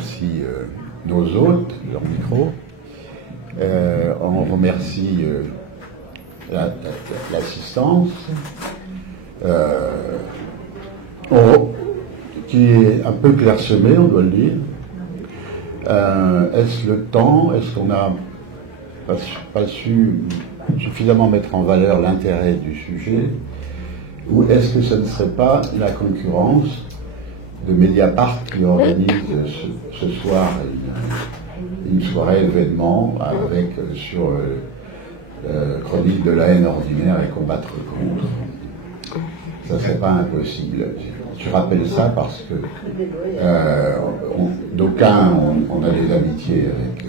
remercie nos hôtes, leur micro. On remercie l'assistance, qui est un peu clairsemée, on doit le dire. Est-ce le temps? Est-ce qu'on n'a pas su suffisamment mettre en valeur l'intérêt du sujet? Ou est-ce que ce ne serait pas la concurrence de Mediapart qui organise ce soir une soirée événement avec sur chronique de la haine ordinaire et combattre contre? Ça serait pas impossible. Je rappelle ça parce que d'aucuns on a des amitiés avec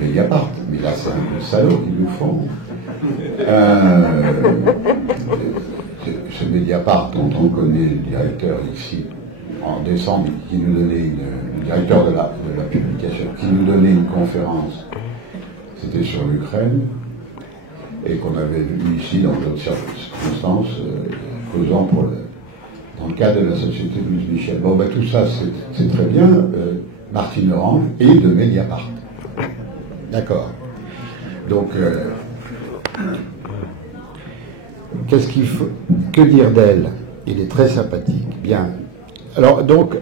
Mediapart, mais là c'est un peu salaud qu'ils nous font. Ce Mediapart dont on connaît le directeur ici en décembre, qui nous donnait le directeur de la publication, qui nous donnait une conférence, c'était sur l'Ukraine, et qu'on avait vu ici dans d'autres circonstances, causant dans le cadre de la Société de Louise Michel. Bon, ben, tout ça, c'est très bien, Martine Orange et de Mediapart. D'accord. Donc, qu'est-ce qu'il faut, que dire d'elle? Il est très sympathique, bien. Alors, donc,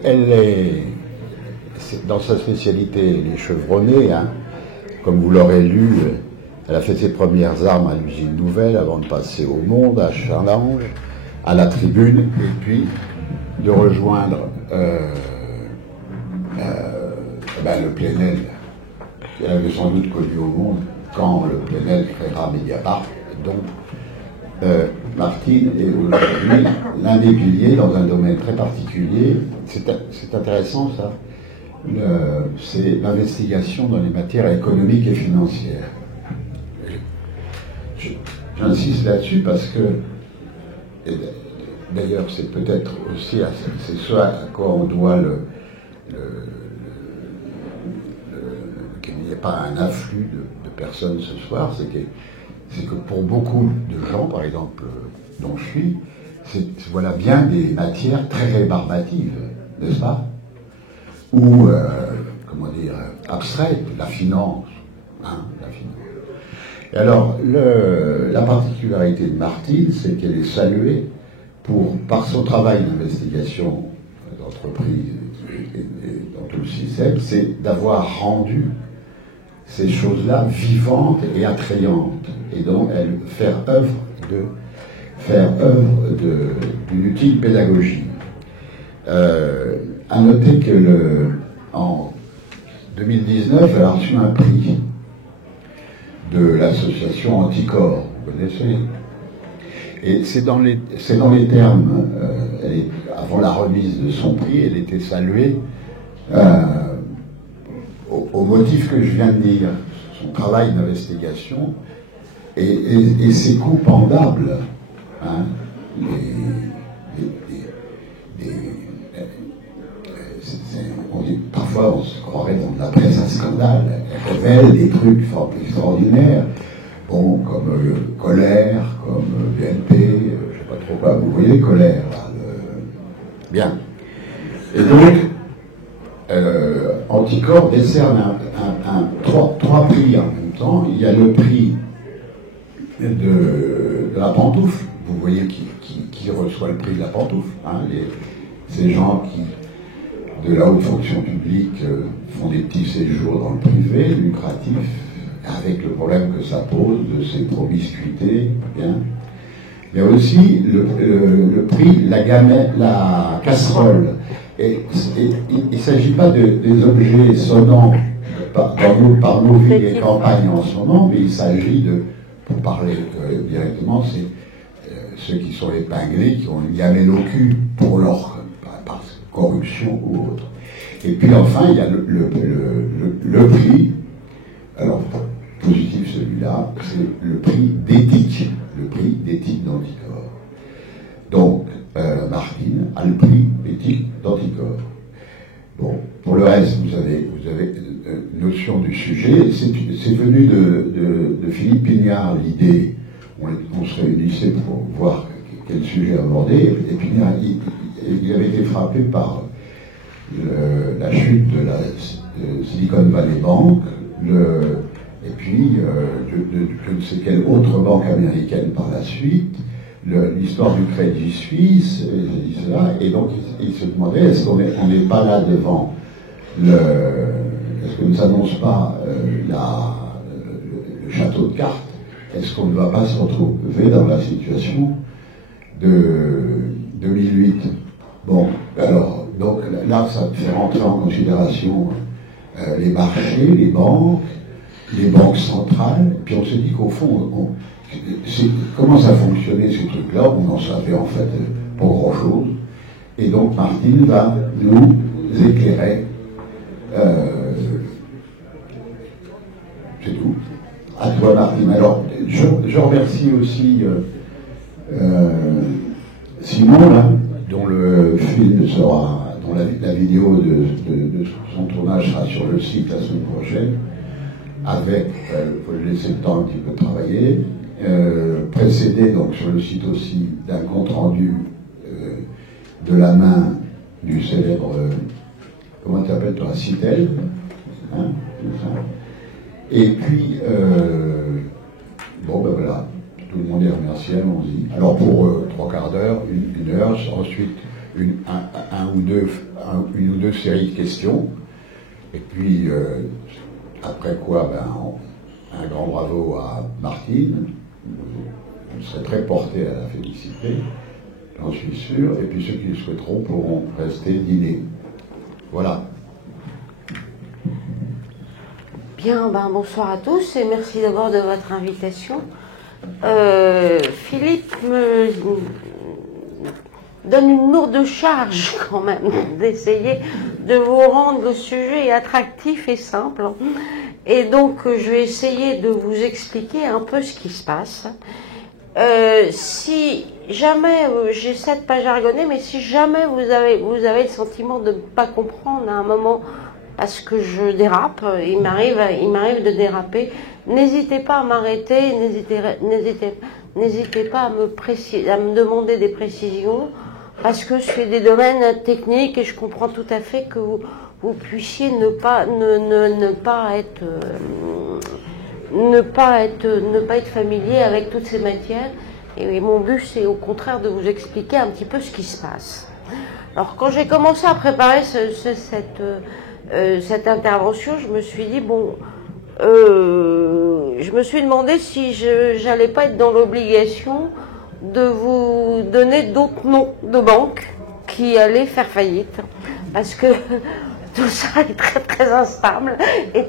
c'est dans sa spécialité, les chevronnés, hein, comme vous l'aurez lu, elle a fait ses premières armes à l'usine Nouvelle avant de passer au Monde, à Challenge, à la Tribune, et puis de rejoindre le Plenel, qu'elle avait sans doute connu au Monde, quand le Plenel créera Mediapart. Donc, Martine est aujourd'hui l'un des piliers dans un domaine très particulier. C'est intéressant, ça. C'est l'investigation dans les matières économiques et financières. J'insiste là-dessus parce que, d'ailleurs, c'est peut-être aussi c'est ce à quoi on doit qu'il n'y ait pas un afflux de personnes ce soir, c'est que pour beaucoup de gens, par exemple, dont je suis, voilà bien des matières très rébarbatives, n'est-ce pas? Ou, comment dire, abstraites, la finance, hein, la finance. Et alors, la particularité de Martine, c'est qu'elle est saluée par son travail d'investigation d'entreprise et dans tout le système, c'est d'avoir rendu ces choses-là vivantes et attrayantes, et donc faire œuvre d'une utile pédagogie. À noter que en 2019, elle a reçu un prix de l'association Anticorps, vous connaissez. Et c'est dans les termes, avant la remise de son prix, elle était saluée au motif que je viens de dire, son travail d'investigation et ses coups pendables, hein, parfois on se croirait dans la presse un scandale. Elle révèle des trucs extraordinaires, bon, comme Colère, comme BNP, je ne sais pas trop quoi, vous voyez Colère, là, bien. Et donc, Anticorps décerne trois prix en même temps. Il y a le prix de la pantoufle, vous voyez qui reçoit le prix de la pantoufle, hein, ces gens qui, de la haute fonction publique, font des petits séjours dans le privé, lucratifs, avec le problème que ça pose de ces promiscuités, bien. Il y a aussi le prix, la casserole. Et il ne s'agit pas des objets sonnants par nos villes et campagnes en ce moment, mais il s'agit pour parler directement, c'est ceux qui sont épinglés, qui ont une gamelle au cul pour leur par corruption ou autre. Et puis enfin, il y a le prix, alors positif celui-là, c'est le prix d'éthique d'Anticorps. Donc, Martine a le prix d'éthique d'Anticorps. Bon, pour le reste, vous avez notion du sujet. C'est venu de Philippe Pignard, l'idée. On se réunissait pour voir quel sujet aborder. Et Pignard, il avait été frappé par la chute de la Silicon Valley Bank, et puis je ne sais quelle autre banque américaine par la suite, l'histoire du Crédit Suisse, et cela, et donc il se demandait, est-ce qu'on n'est pas là devant est-ce qu'on ne s'annonce pas le château de cartes? Est-ce qu'on ne va pas se retrouver dans la situation de 2008? Bon, alors, donc là, ça fait rentrer en considération les marchés, les banques centrales, puis on se dit qu'au fond, comment ça fonctionnait ces trucs-là? On n'en savait en fait pas grand-chose. Et donc Martine va nous éclairer. C'est tout. À toi, Martine. Alors, je remercie aussi Simon, là, dont le film sera, dont la vidéo de son tournage sera sur le site la semaine prochaine, avec, il faut lui laisser le temps un petit peu de travailler, précédé donc sur le site aussi d'un compte-rendu de la main du célèbre, comment t'appelles toi, Citel, hein, et puis, bon ben voilà, tout le monde est remercié, allons-y. Alors pour 3/4 d'heure, une heure, ensuite une ou deux séries de questions, et puis après quoi, ben, un grand bravo à Martine, je serai très porté à la féliciter, j'en suis sûr, et puis ceux qui le souhaiteront pourront rester dîner. Voilà. Bien, bonsoir à tous et merci d'abord de votre invitation. Philippe me donne une lourde charge quand même d'essayer de vous rendre le sujet attractif et simple. Et donc je vais essayer de vous expliquer un peu ce qui se passe. Si jamais, j'essaie de pas jargonner, mais si jamais vous avez le sentiment de ne pas comprendre à un moment parce que je dérape, il m'arrive de déraper, n'hésitez pas à m'arrêter, n'hésitez pas à me demander des précisions, parce que c'est des domaines techniques et je comprends tout à fait que vous puissiez ne pas être familier avec toutes ces matières. Et mon but, c'est au contraire de vous expliquer un petit peu ce qui se passe. Alors, quand j'ai commencé à préparer cette intervention, je me suis dit, je me suis demandé si j'allais pas être dans l'obligation de vous donner d'autres noms de banques qui allaient faire faillite. Parce que tout ça est très très instable et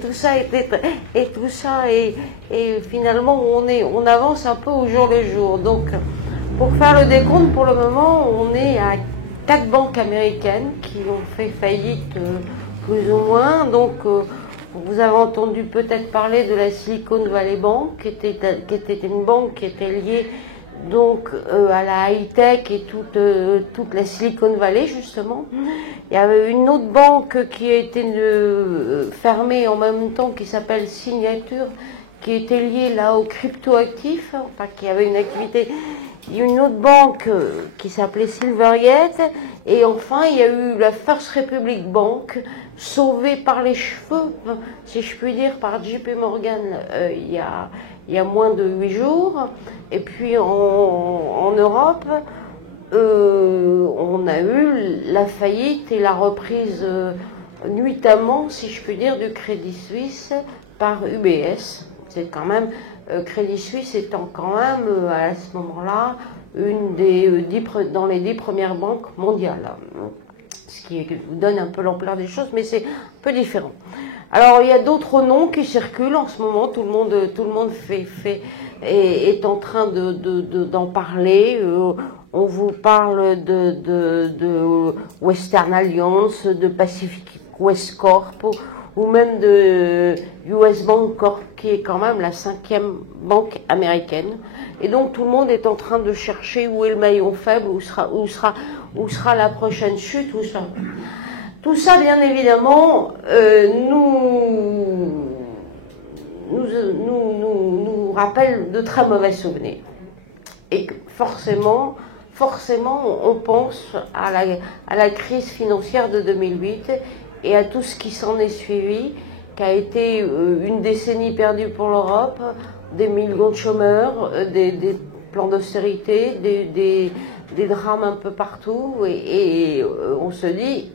finalement on avance un peu au jour le jour. Donc pour faire le décompte, pour le moment on est à 4 banques américaines qui ont fait faillite plus ou moins. Donc vous avez entendu peut-être parler de la Silicon Valley Bank qui était une banque qui était liée donc à la high-tech et toute la Silicon Valley justement. Il y avait une autre banque qui a été fermée en même temps qui s'appelle Signature, qui était liée là aux cryptoactifs, enfin qui avait une activité. Il y a une autre banque qui s'appelait Silvergate, et enfin il y a eu la First Republic Bank, sauvée par les cheveux, si je puis dire, par JP Morgan il y a moins de 8 jours. Et puis en Europe, on a eu la faillite et la reprise nuitamment, si je puis dire, du Crédit Suisse par UBS. C'est quand même, Crédit Suisse étant quand même à ce moment-là dans les 10 premières banques mondiales. Ce qui vous donne un peu l'ampleur des choses, mais c'est un peu différent. Alors il y a d'autres noms qui circulent en ce moment, tout le monde est en train d'en parler. On vous parle de Western Alliance, de Pacific West Corp, ou même de US Bank Corp, qui est quand même la 5e banque américaine. Et donc tout le monde est en train de chercher où est le maillon faible, où sera la prochaine chute, Tout ça, bien évidemment, nous rappelle de très mauvais souvenirs. Et forcément, forcément on pense à la crise financière de 2008 et à tout ce qui s'en est suivi, qui a été une décennie perdue pour l'Europe, des millions de chômeurs, des plans d'austérité, des drames un peu partout, et on se dit,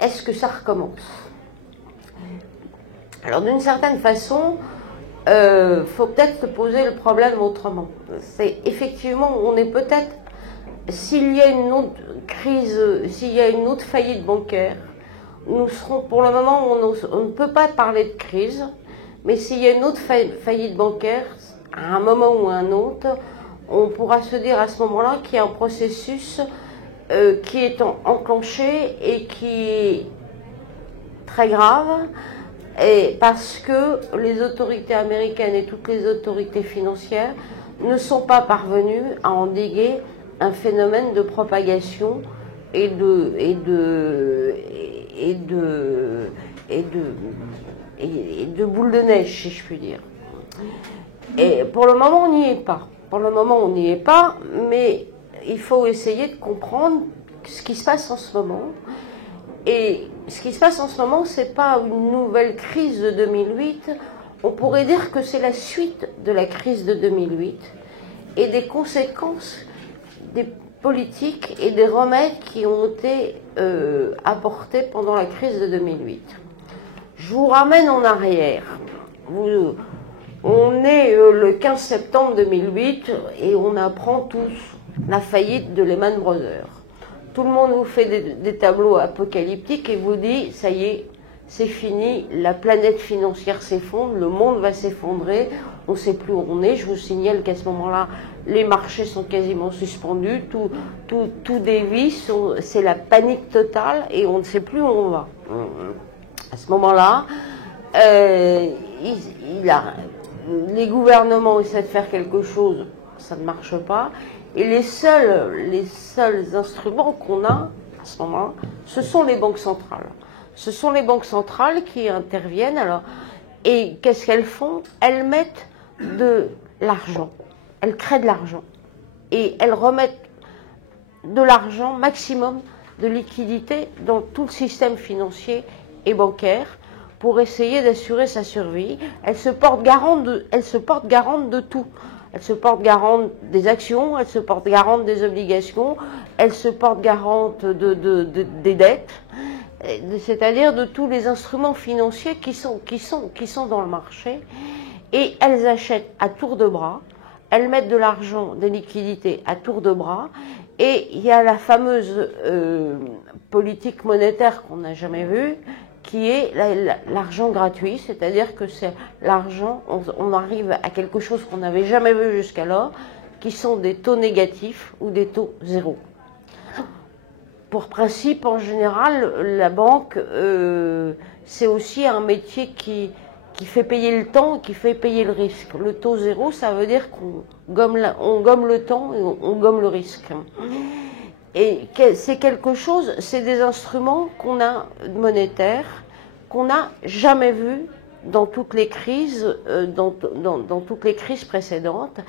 est-ce que ça recommence? Alors d'une certaine façon, faut peut-être se poser le problème autrement. C'est effectivement, on est peut-être, s'il y a une autre crise, s'il y a une autre faillite bancaire, nous serons, pour le moment, on ne peut pas parler de crise, mais s'il y a une autre faillite bancaire, à un moment ou à un autre, on pourra se dire à ce moment-là qu'il y a un processus qui est enclenché et qui est très grave, et parce que les autorités américaines et toutes les autorités financières ne sont pas parvenues à endiguer un phénomène de propagation et de boule de neige, si je puis dire. Et pour le moment, on n'y est pas. Pour le moment, on n'y est pas, mais il faut essayer de comprendre ce qui se passe en ce moment. Et ce qui se passe en ce moment, c'est pas une nouvelle crise de 2008. On pourrait dire que c'est la suite de la crise de 2008 et des conséquences des politiques et des remèdes qui ont été apportés pendant la crise de 2008. Je vous ramène en arrière. On est le 15 septembre 2008 et on apprend tous la faillite de Lehman Brothers. Tout le monde vous fait des tableaux apocalyptiques et vous dit, ça y est, c'est fini, la planète financière s'effondre, le monde va s'effondrer, on ne sait plus où on est. Je vous signale qu'à ce moment-là, les marchés sont quasiment suspendus, tout dévie, c'est la panique totale et on ne sait plus où on va. À ce moment-là, les gouvernements essaient de faire quelque chose, ça ne marche pas. Et les seuls instruments qu'on a à ce moment-là, ce sont les banques centrales. Ce sont les banques centrales qui interviennent. Alors, et qu'est-ce qu'elles font? Elles mettent de l'argent. Elles créent de l'argent. Et elles remettent de l'argent, maximum de liquidité dans tout le système financier et bancaire pour essayer d'assurer sa survie. Elles se portent garantes de tout. Elle se porte garante des actions, elle se porte garante des obligations, elle se porte garante des dettes, c'est-à-dire de tous les instruments financiers qui sont dans le marché. Et elles achètent à tour de bras, elles mettent de l'argent, des liquidités à tour de bras. Et il y a la fameuse politique monétaire qu'on n'a jamais vue, qui est l'argent gratuit, c'est-à-dire que c'est l'argent, on arrive à quelque chose qu'on n'avait jamais vu jusqu'alors, qui sont des taux négatifs ou des taux zéro. Pour principe, en général, la banque, c'est aussi un métier qui fait payer le temps, qui fait payer le risque. Le taux zéro, ça veut dire qu'on gomme le temps et on gomme le risque. Et c'est quelque chose, c'est des instruments qu'on a monétaires, qu'on n'a jamais vus dans toutes les crises, dans toutes les crises précédentes,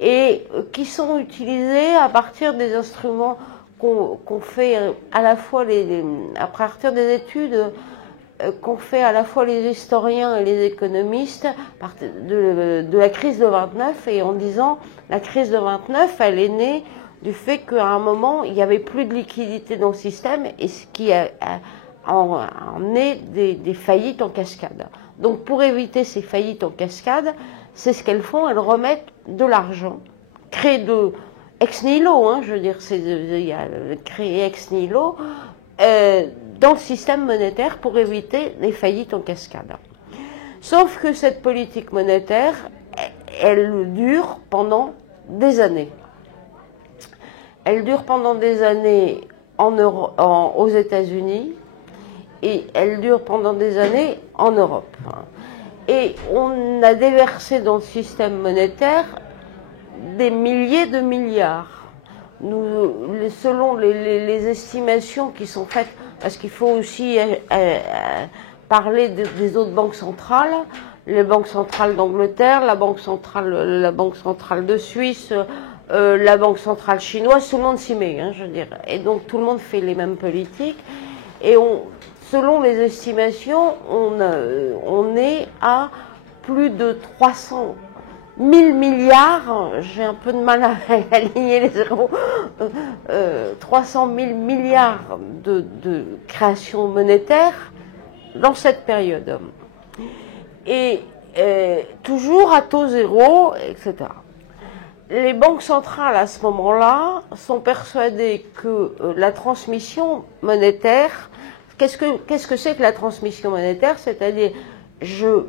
et qui sont utilisés à partir des instruments qu'on fait à la fois à partir des études qu'ont fait à la fois les historiens et les économistes de la crise de 29, et en disant la crise de 29, elle est née du fait qu'à un moment, il n'y avait plus de liquidité dans le système, et ce qui a emmené des faillites en cascade. Donc pour éviter ces faillites en cascade, c'est ce qu'elles font, elles remettent de l'argent, créé de ex nihilo, je veux dire, il y a créé ex nihilo, dans le système monétaire pour éviter les faillites en cascade. Sauf que cette politique monétaire, elle dure pendant des années. Elle dure pendant des années aux États-Unis et elle dure pendant des années en Europe. Et on a déversé dans le système monétaire des milliers de milliards. Selon les estimations qui sont faites, parce qu'il faut aussi parler des autres banques centrales, les banques centrales d'Angleterre, la banque centrale de Suisse, la Banque centrale chinoise, tout le monde s'y met, hein, je veux dire. Et donc tout le monde fait les mêmes politiques. Et selon les estimations, on est à plus de 300 000 milliards, j'ai un peu de mal à aligner les zéros, 300 000 milliards de création monétaire dans cette période. Et toujours à taux zéro, etc. Les banques centrales, à ce moment-là, sont persuadées que la transmission monétaire, qu'est-ce que c'est que la transmission monétaire? C'est-à-dire, je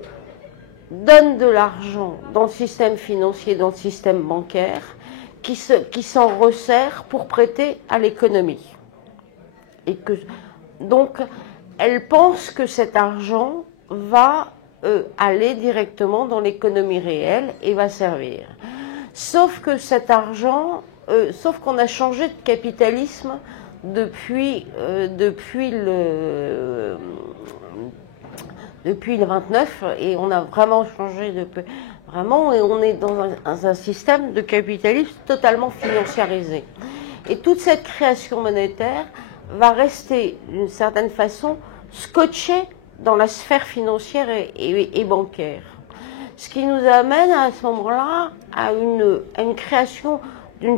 donne de l'argent dans le système financier, dans le système bancaire, qui s'en resserre pour prêter à l'économie. Et donc, elle pense que cet argent va aller directement dans l'économie réelle et va servir. Sauf que cet argent, sauf qu'on a changé de capitalisme depuis le 29, et on a vraiment changé vraiment, et on est dans un système de capitalisme totalement financiarisé. Et toute cette création monétaire va rester d'une certaine façon scotchée dans la sphère financière et bancaire. Ce qui nous amène à ce moment-là à une création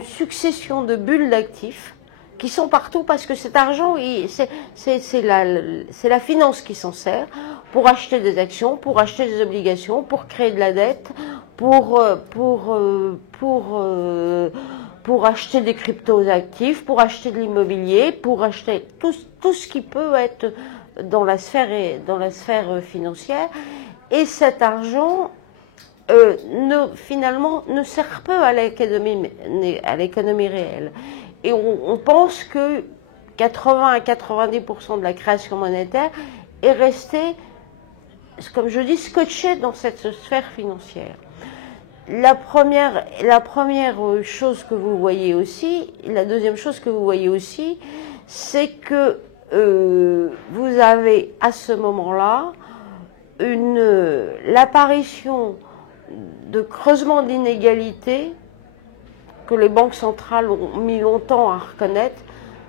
succession de bulles d'actifs qui sont partout, parce que cet argent, c'est la finance qui s'en sert pour acheter des actions, pour acheter des obligations, pour créer de la dette, pour acheter des crypto-actifs, pour acheter de l'immobilier, pour acheter tout ce qui peut être dans la sphère financière. Et cet argent, finalement, ne sert peu à l'économie réelle. Et on pense que 80 à 90% de la création monétaire est restée, comme je dis, scotchée dans cette sphère financière. La première chose que vous voyez aussi, la deuxième chose que vous voyez aussi, c'est que vous avez à ce moment-là l'apparition de creusement d'inégalités que les banques centrales ont mis longtemps à reconnaître,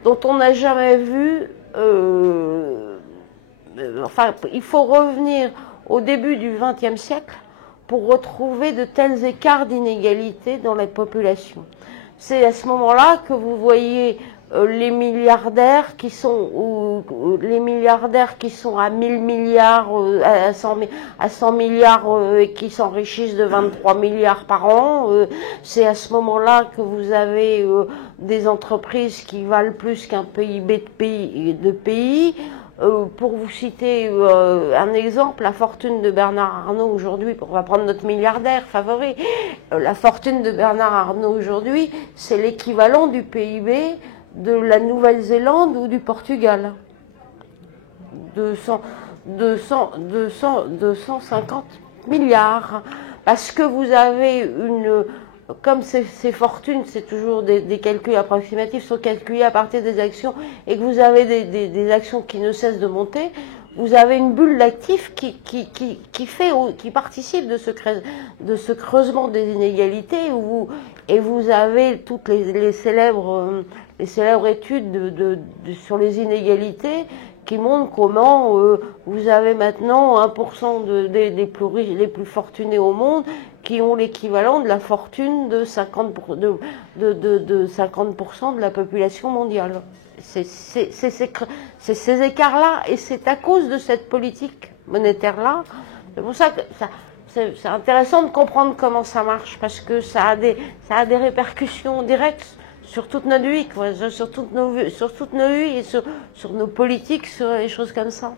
dont on n'a jamais vu. Enfin, il faut revenir au début du XXe siècle pour retrouver de tels écarts d'inégalité dans la population. C'est à ce moment-là que vous voyez les milliardaires qui sont à 1000 milliards, à 100 milliards et qui s'enrichissent de 23 milliards par an. C'est à ce moment-là que vous avez des entreprises qui valent plus qu'un PIB de pays. Pour vous citer un exemple, la fortune de Bernard Arnault aujourd'hui, on va prendre notre milliardaire favori, la fortune de Bernard Arnault aujourd'hui, c'est l'équivalent du PIB de la Nouvelle-Zélande ou du Portugal. 250 milliards. Parce que vous avez comme ces fortunes, c'est toujours des calculs approximatifs, sont calculés à partir des actions, et que vous avez des actions qui ne cessent de monter, vous avez une bulle d'actifs qui participe de ce creusement des inégalités, et vous avez toutes les célèbres études sur les inégalités qui montrent comment vous avez maintenant 1% des plus riches, les plus fortunés au monde, qui ont l'équivalent de la fortune de 50% de la population mondiale. C'est ces écarts-là, et c'est à cause de cette politique monétaire-là. C'est pour ça que c'est intéressant de comprendre comment ça marche, parce que ça a des répercussions directes sur toute notre vie, quoi, sur toutes nos vies et sur nos politiques, sur les choses comme ça.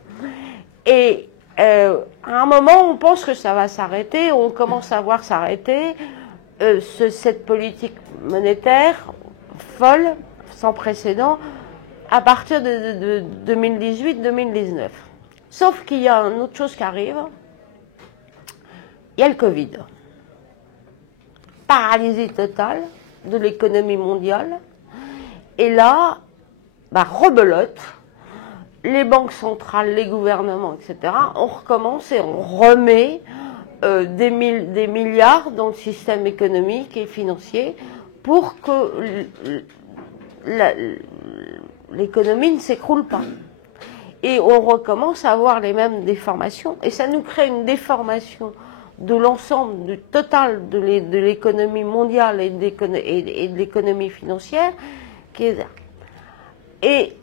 Et à un moment, on pense que ça va s'arrêter, on commence à voir s'arrêter cette politique monétaire folle, sans précédent, à partir de 2018-2019. Sauf qu'il y a une autre chose qui arrive, il y a le Covid. Paralysie totale de l'économie mondiale. Et là, rebelote, les banques centrales, les gouvernements, etc., on recommence et on remet des milliards dans le système économique et financier pour que l'économie ne s'écroule pas. Et on recommence à avoir les mêmes déformations, et ça nous crée une déformation de l'ensemble, du total de l'économie mondiale et de l'économie financière. Et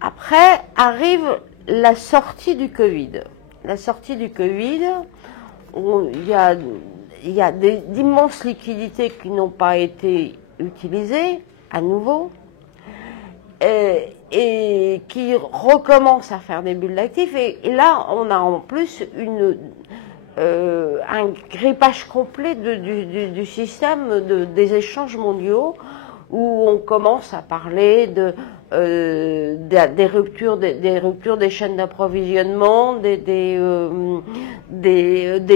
après arrive la sortie du Covid. La sortie du Covid, il y a d'immenses liquidités qui n'ont pas été utilisées à nouveau, et qui recommencent à faire des bulles d'actifs. Et là, on a en plus un grippage complet du système des échanges mondiaux, où on commence à parler des ruptures des chaînes d'approvisionnement, des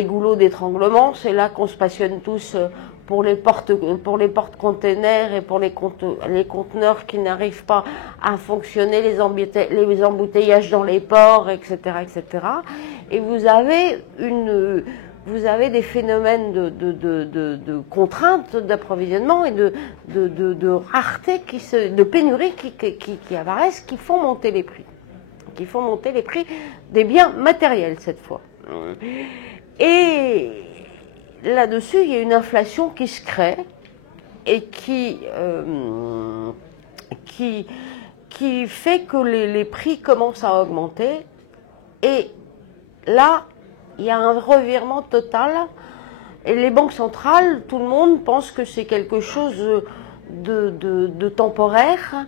goulots d'étranglement. C'est là qu'on se passionne tous pour les porte-containers et pour les conteneurs qui n'arrivent pas à fonctionner, les embouteillages dans les ports, etc., etc. Et vous avez des phénomènes de contraintes d'approvisionnement et de rareté, de pénurie qui apparaissent, qui font monter les prix. Qui font monter les prix des biens matériels cette fois. Et là-dessus, il y a une inflation qui se crée et qui fait que les prix commencent à augmenter. Et là, il y a un revirement total. Et les banques centrales, tout le monde pense que c'est quelque chose de temporaire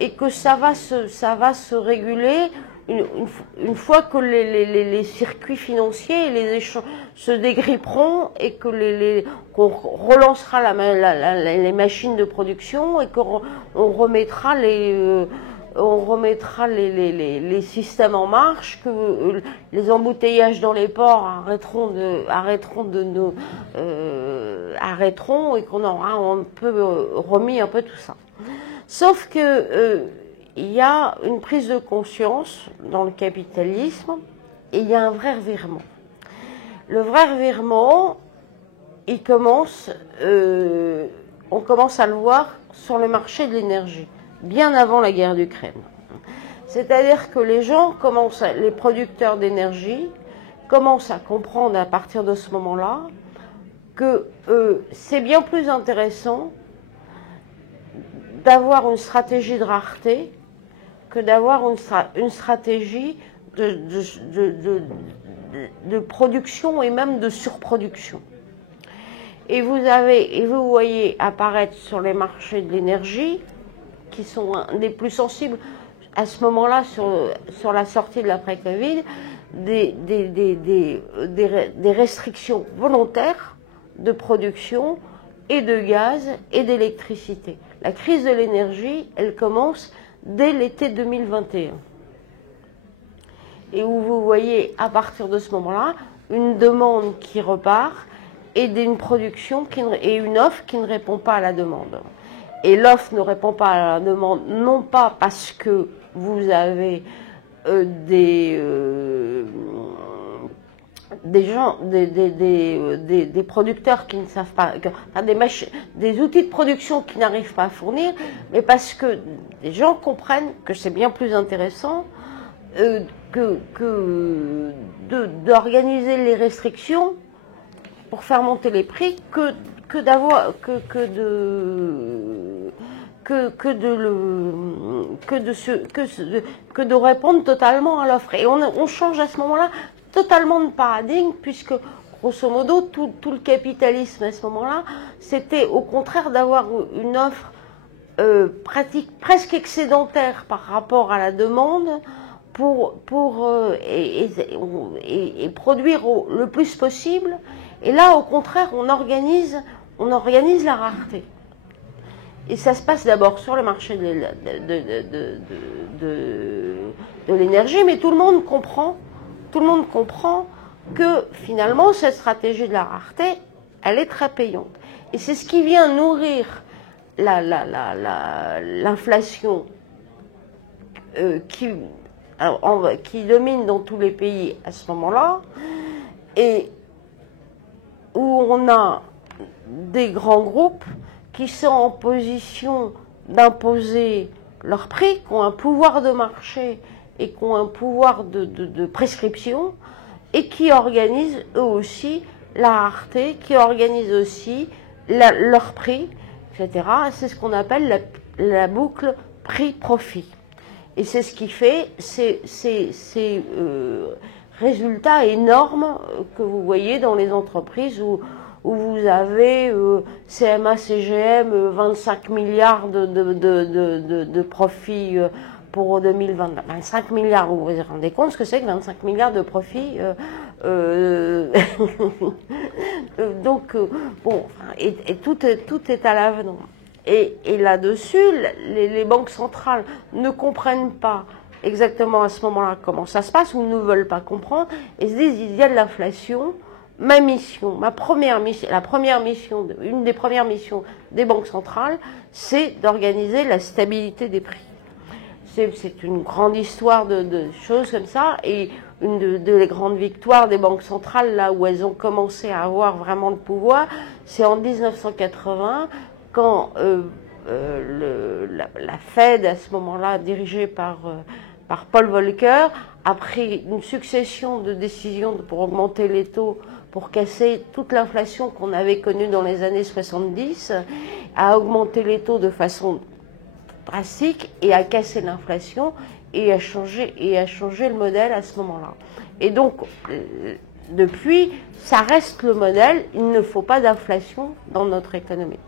et que ça va se réguler une fois que les circuits financiers et les échanges se dégripperont, et que qu'on relancera les machines de production, et qu'on remettra les systèmes en marche, que les embouteillages dans les ports arrêteront, et qu'on aura un peu remis un peu tout ça. Sauf que il y a une prise de conscience dans le capitalisme, et il y a un vrai revirement. Le vrai revirement, on commence à le voir sur le marché de l'énergie, bien avant la guerre d'Ukraine. C'est-à-dire que les producteurs d'énergie commencent à comprendre à partir de ce moment-là que c'est bien plus intéressant d'avoir une stratégie de rareté que d'avoir une stratégie de production et même de surproduction. Et vous voyez apparaître sur les marchés de l'énergie, qui sont les plus sensibles à ce moment-là sur la sortie de l'après-Covid, des restrictions volontaires de production et de gaz et d'électricité. La crise de l'énergie, elle commence dès l'été 2021. Et où vous voyez, à partir de ce moment-là, une demande qui repart et une production et une offre qui ne répond pas à la demande. Et l'offre ne répond pas à la demande, non pas parce que vous avez des producteurs qui ne savent pas, des outils de production qui n'arrivent pas à fournir, mais parce que des gens comprennent que c'est bien plus intéressant d'organiser les restrictions pour faire monter les prix que de répondre totalement à l'offre. Et on change à ce moment-là totalement de paradigme, puisque grosso modo tout le capitalisme à ce moment-là, c'était au contraire d'avoir une offre presque excédentaire par rapport à la demande pour produire le plus possible. Et là, au contraire, on organise la rareté. Et ça se passe d'abord sur le marché de l'énergie, mais tout le monde comprend que finalement cette stratégie de la rareté, elle est très payante. Et c'est ce qui vient nourrir l'inflation qui domine dans tous les pays à ce moment-là, et où on a des grands groupes qui sont en position d'imposer leurs prix, qui ont un pouvoir de marché et qui ont un pouvoir de prescription, et qui organisent eux aussi la rareté, qui organisent aussi leurs prix, etc. C'est ce qu'on appelle la boucle prix-profit. Et c'est ce qui fait ces résultats énormes que vous voyez dans les entreprises où vous avez CMA, CGM, 25 milliards de profits pour 2020. 25 milliards, vous vous rendez compte ce que c'est que 25 milliards de profits donc, bon, et tout est à l'avenant. Et là-dessus, les banques centrales ne comprennent pas exactement à ce moment-là comment ça se passe, ou ne veulent pas comprendre, et se disent, il y a de l'inflation. Ma mission, une des premières missions des banques centrales, c'est d'organiser la stabilité des prix. C'est une grande histoire de choses comme ça, et une des grandes victoires des banques centrales, là où elles ont commencé à avoir vraiment le pouvoir, c'est en 1980, quand la Fed, à ce moment-là, dirigée par Paul Volcker, a pris une succession de décisions pour augmenter les taux, pour casser toute l'inflation qu'on avait connue dans les années 70, a augmenté les taux de façon drastique et a cassé l'inflation et a changé le modèle à ce moment-là. Et donc, depuis, ça reste le modèle, il ne faut pas d'inflation dans notre économie.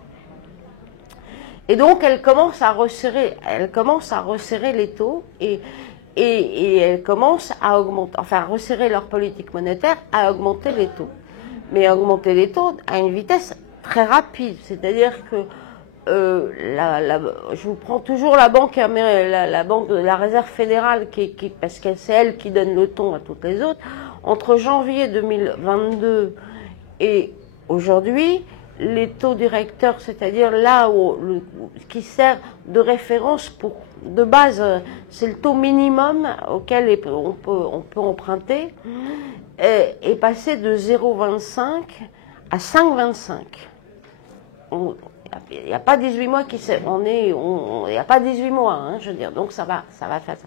Et donc, elle commence à resserrer les taux et elle commence à augmenter, enfin, à resserrer leur politique monétaire, à augmenter les taux. Mais augmenter les taux à une vitesse très rapide. C'est-à-dire que je vous prends toujours la banque de la Réserve fédérale, parce que c'est elle qui donne le ton à toutes les autres. Entre janvier 2022 et aujourd'hui, les taux directeurs, c'est-à-dire là où ce qui sert de référence de base, c'est le taux minimum auquel on peut emprunter, est passé de 0,25 à 5,25. Il n'y a pas 18 mois il n'y a pas 18 mois, hein, je veux dire, donc ça va faire ça.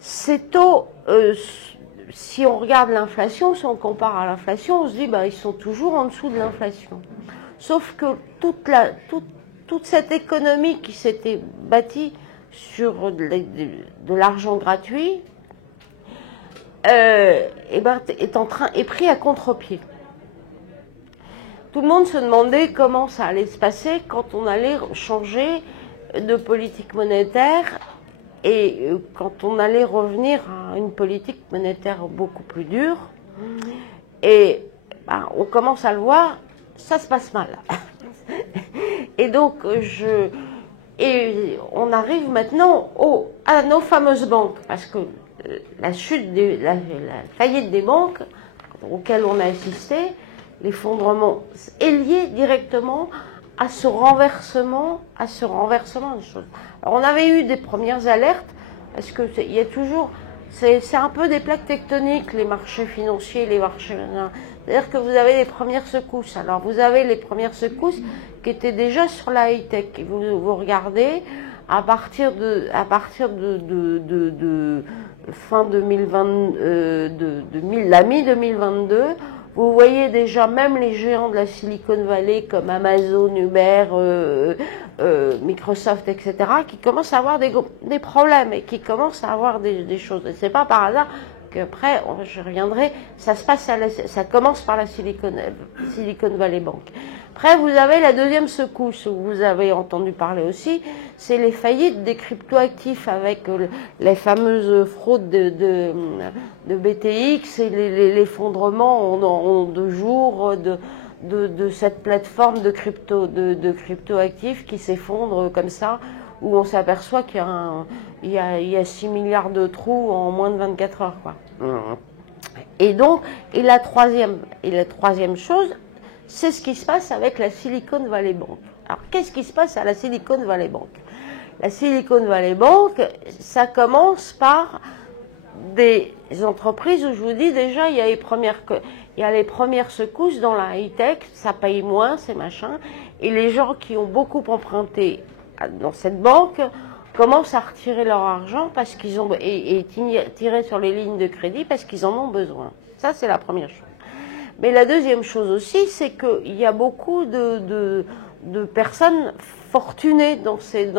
Ces taux, si on regarde l'inflation, si on compare à l'inflation, on se dit, ils sont toujours en dessous de l'inflation. Sauf que toute cette économie qui s'était bâtie sur de l'argent gratuit, est pris à contre-pied. Tout le monde se demandait comment ça allait se passer quand on allait changer de politique monétaire et quand on allait revenir à une politique monétaire beaucoup plus dure. Et on commence à le voir, ça se passe mal. Et donc, on arrive maintenant à nos fameuses banques, parce que la faillite des banques auxquelles on a assisté, l'effondrement est lié directement à ce renversement des choses. Alors on avait eu des premières alertes, parce que il y a toujours, c'est un peu des plaques tectoniques, les marchés financiers, les marchés. C'est-à-dire que vous avez les premières secousses. Alors vous avez les premières secousses qui étaient déjà sur la high-tech. Et vous regardez à partir de fin 2020, la mi-2022, vous voyez déjà même les géants de la Silicon Valley comme Amazon, Uber, Microsoft, etc., qui commencent à avoir des problèmes et qui commencent à avoir des choses. Et c'est pas par hasard qu'après, je reviendrai, ça commence par la Silicon Valley Bank. Après, vous avez la deuxième secousse, où vous avez entendu parler aussi, c'est les faillites des cryptoactifs avec les fameuses fraudes de BTX et l'effondrement en 2 jours de cette plateforme de cryptoactifs qui s'effondre comme ça, où on s'aperçoit qu'il y a 6 milliards de trous en moins de 24 heures, quoi. Et donc, la troisième chose, c'est ce qui se passe avec la Silicon Valley Bank. Alors, qu'est-ce qui se passe à la Silicon Valley Bank? La Silicon Valley Bank, ça commence par des les entreprises où je vous dis déjà, il y a les premières secousses dans la high-tech, ça paye moins, ces machins, et les gens qui ont beaucoup emprunté dans cette banque commencent à retirer leur argent parce qu'ils ont et tirer sur les lignes de crédit parce qu'ils en ont besoin. Ça, c'est la première chose. Mais la deuxième chose aussi, c'est qu'il y a beaucoup de personnes fortunées dans cette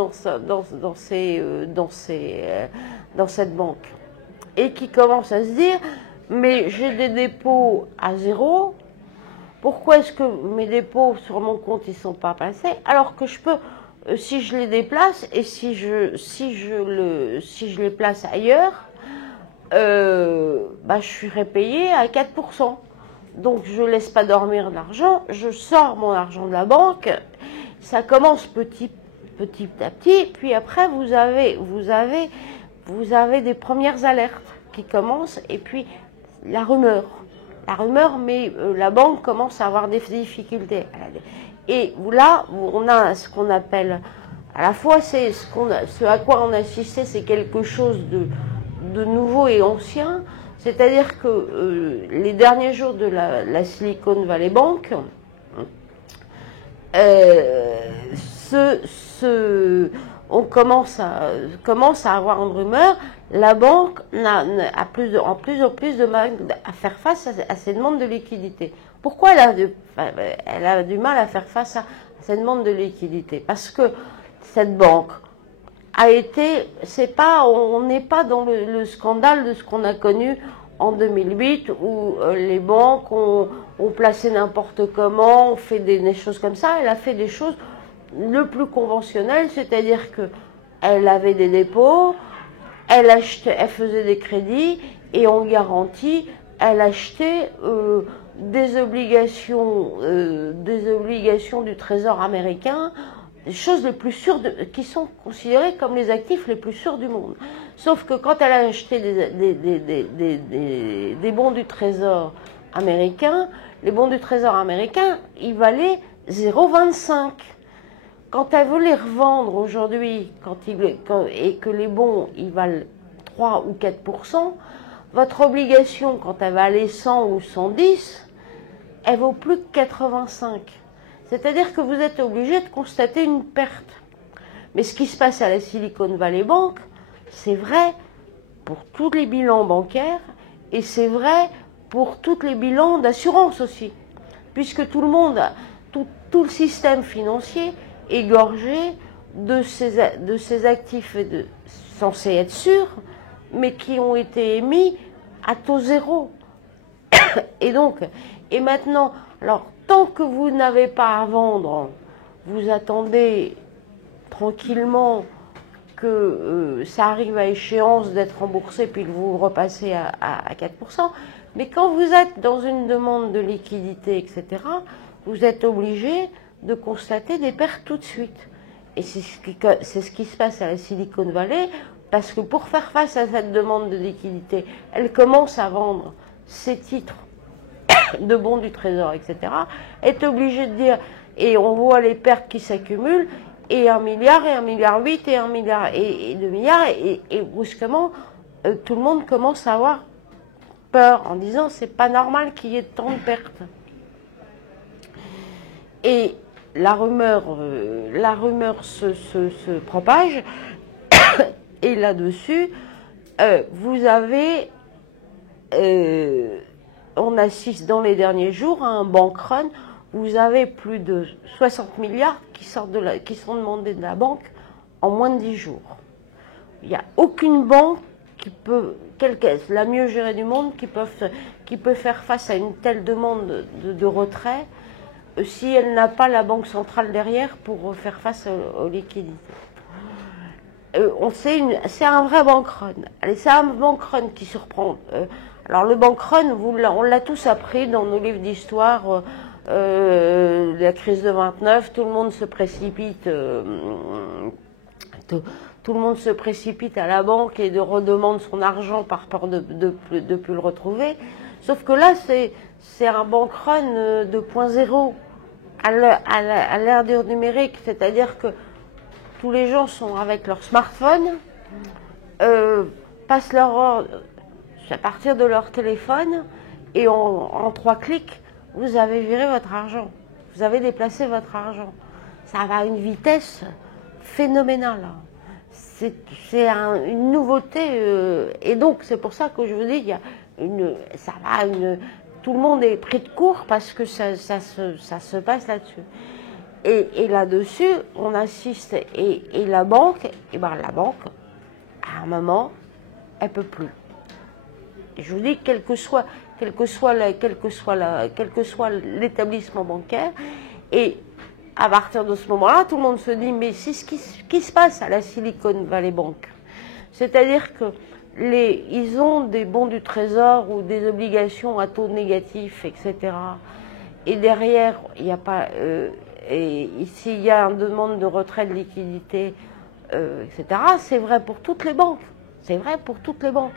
banque et qui commencent à se dire, mais j'ai des dépôts à zéro, pourquoi est-ce que mes dépôts sur mon compte ils sont pas passés alors que je peux, si je les déplace et si je les place ailleurs, je serai payé à 4%. Donc je laisse pas dormir l'argent, je sors mon argent de la banque, ça commence petit à petit, puis après vous avez des premières alertes qui commencent, et puis la rumeur, mais la banque commence à avoir des difficultés. Et là, on a ce qu'on appelle, à la fois c'est ce à quoi on assistait, c'est quelque chose de nouveau et ancien. C'est-à-dire que les derniers jours de la Silicon Valley Bank, on commence à avoir une rumeur. La banque a en plus de mal à faire face à ces demandes de liquidité. Pourquoi elle a du mal à faire face à ces demandes de liquidité? Parce que cette banque on n'est pas dans le scandale de ce qu'on a connu en 2008 où les banques ont placé n'importe comment, ont fait des choses comme ça. Elle a fait des choses le plus conventionnelles, c'est-à-dire que elle avait des dépôts, elle faisait des crédits et en garantie, elle achetait des obligations du Trésor américain, des choses les plus sûres qui sont considérées comme les actifs les plus sûrs du monde. Sauf que quand elle a acheté des bons du Trésor américain, les bons du Trésor américain, ils valaient 0,25. Quand elle veut les revendre aujourd'hui, et que les bons, ils valent 3 ou 4%, votre obligation, quand elle va aller 100 ou 110, elle vaut plus que 85. C'est-à-dire que vous êtes obligé de constater une perte. Mais ce qui se passe à la Silicon Valley Bank, c'est vrai pour tous les bilans bancaires et c'est vrai pour tous les bilans d'assurance aussi. Puisque tout le système financier est gorgé de ces actifs censés être sûrs, mais qui ont été émis à taux zéro. Et maintenant, alors, tant que vous n'avez pas à vendre, vous attendez tranquillement que ça arrive à échéance d'être remboursé, puis vous repassez à 4%. Mais quand vous êtes dans une demande de liquidité, etc., vous êtes obligé de constater des pertes tout de suite. Et c'est ce qui se passe à la Silicon Valley, parce que pour faire face à cette demande de liquidité, elle commence à vendre ses titres de bons du Trésor, etc., est obligé de dire, et on voit les pertes qui s'accumulent, et 1 milliard, et 1,8 milliard, et 1 milliard, et 2 milliards, et brusquement, tout le monde commence à avoir peur, en disant, c'est pas normal qu'il y ait tant de pertes. Et la rumeur se propage, et là-dessus, vous avez... on assiste dans les derniers jours à un bank run. Vous avez plus de 60 milliards qui sont demandés de la banque en moins de 10 jours. Il n'y a aucune banque qui peut, la mieux gérée du monde, qui peut faire face à une telle demande de retrait si elle n'a pas la banque centrale derrière pour faire face aux liquidités. C'est un vrai bank run. C'est un bank run qui surprend. Alors le bank run, on l'a tous appris dans nos livres d'histoire, la crise de 29, tout le monde se précipite, tout le monde se précipite à la banque et redemande son argent par peur de plus le retrouver. Sauf que là, c'est un bank run 2.0 à l'ère du numérique, c'est-à-dire que tous les gens sont avec leur smartphone, passent leur heure à partir de leur téléphone, et en 3 clics, vous avez viré votre argent. Vous avez déplacé votre argent. Ça va à une vitesse phénoménale. C'est une nouveauté. Et donc, c'est pour ça que je vous dis, tout le monde est pris de court parce que ça se passe là-dessus. Et là-dessus, on assiste. Et la banque, la banque, à un moment, elle ne peut plus. Je vous dis, quel que soit l'établissement bancaire, et à partir de ce moment-là, tout le monde se dit, mais c'est ce qui se passe à la Silicon Valley Bank. C'est-à-dire que ils ont des bons du trésor ou des obligations à taux négatif, etc. Et derrière, il n'y a pas, et s'il y a une demande de retrait de liquidité, etc., c'est vrai pour toutes les banques. C'est vrai pour toutes les banques.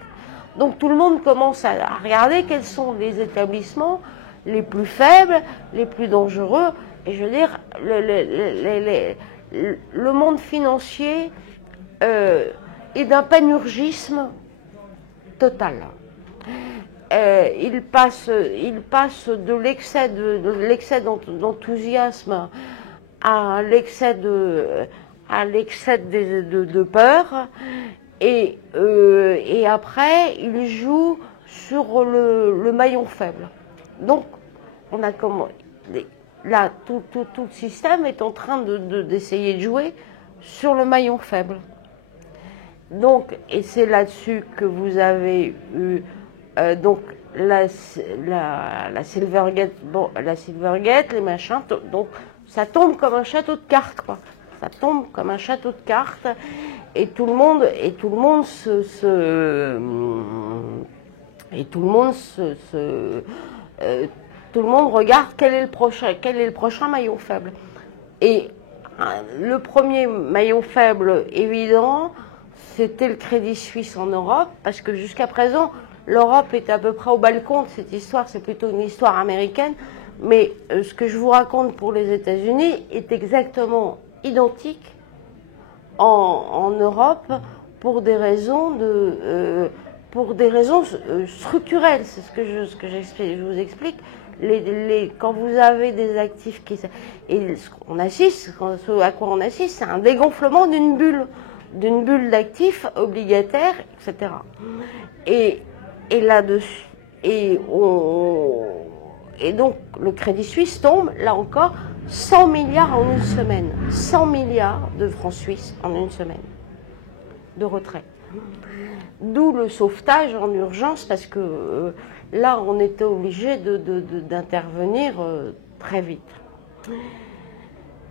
Donc tout le monde commence à regarder quels sont les établissements les plus faibles, les plus dangereux. Et je veux dire, le monde financier est d'un panurgisme total. Il passe de l'excès d'enthousiasme à l'excès de peur. Et après, il joue sur le maillon faible. Donc, on a là, tout le système est en train d'essayer de jouer sur le maillon faible. Donc, et c'est là-dessus que vous avez eu donc la Silvergate, les machins. Donc, ça tombe comme un château de cartes, quoi. Ça tombe comme un château de cartes. Et tout le monde regarde quel est le prochain maillon faible. Et le premier maillon faible évident, c'était le Crédit Suisse en Europe, parce que jusqu'à présent, l'Europe est à peu près au balcon de cette histoire, c'est plutôt une histoire américaine, mais ce que je vous raconte pour les États-Unis est exactement identique en Europe pour des raisons structurelles. C'est ce que je vous explique. Quand vous avez des actifs et ce à quoi on assiste, c'est un dégonflement d'une bulle d'actifs obligataires, etc. Et là-dessus, et donc le Crédit Suisse tombe, là encore, 100 milliards en une semaine. 100 milliards de francs suisses en une semaine de retrait. D'où le sauvetage en urgence, parce que là, on était obligé d'intervenir très vite.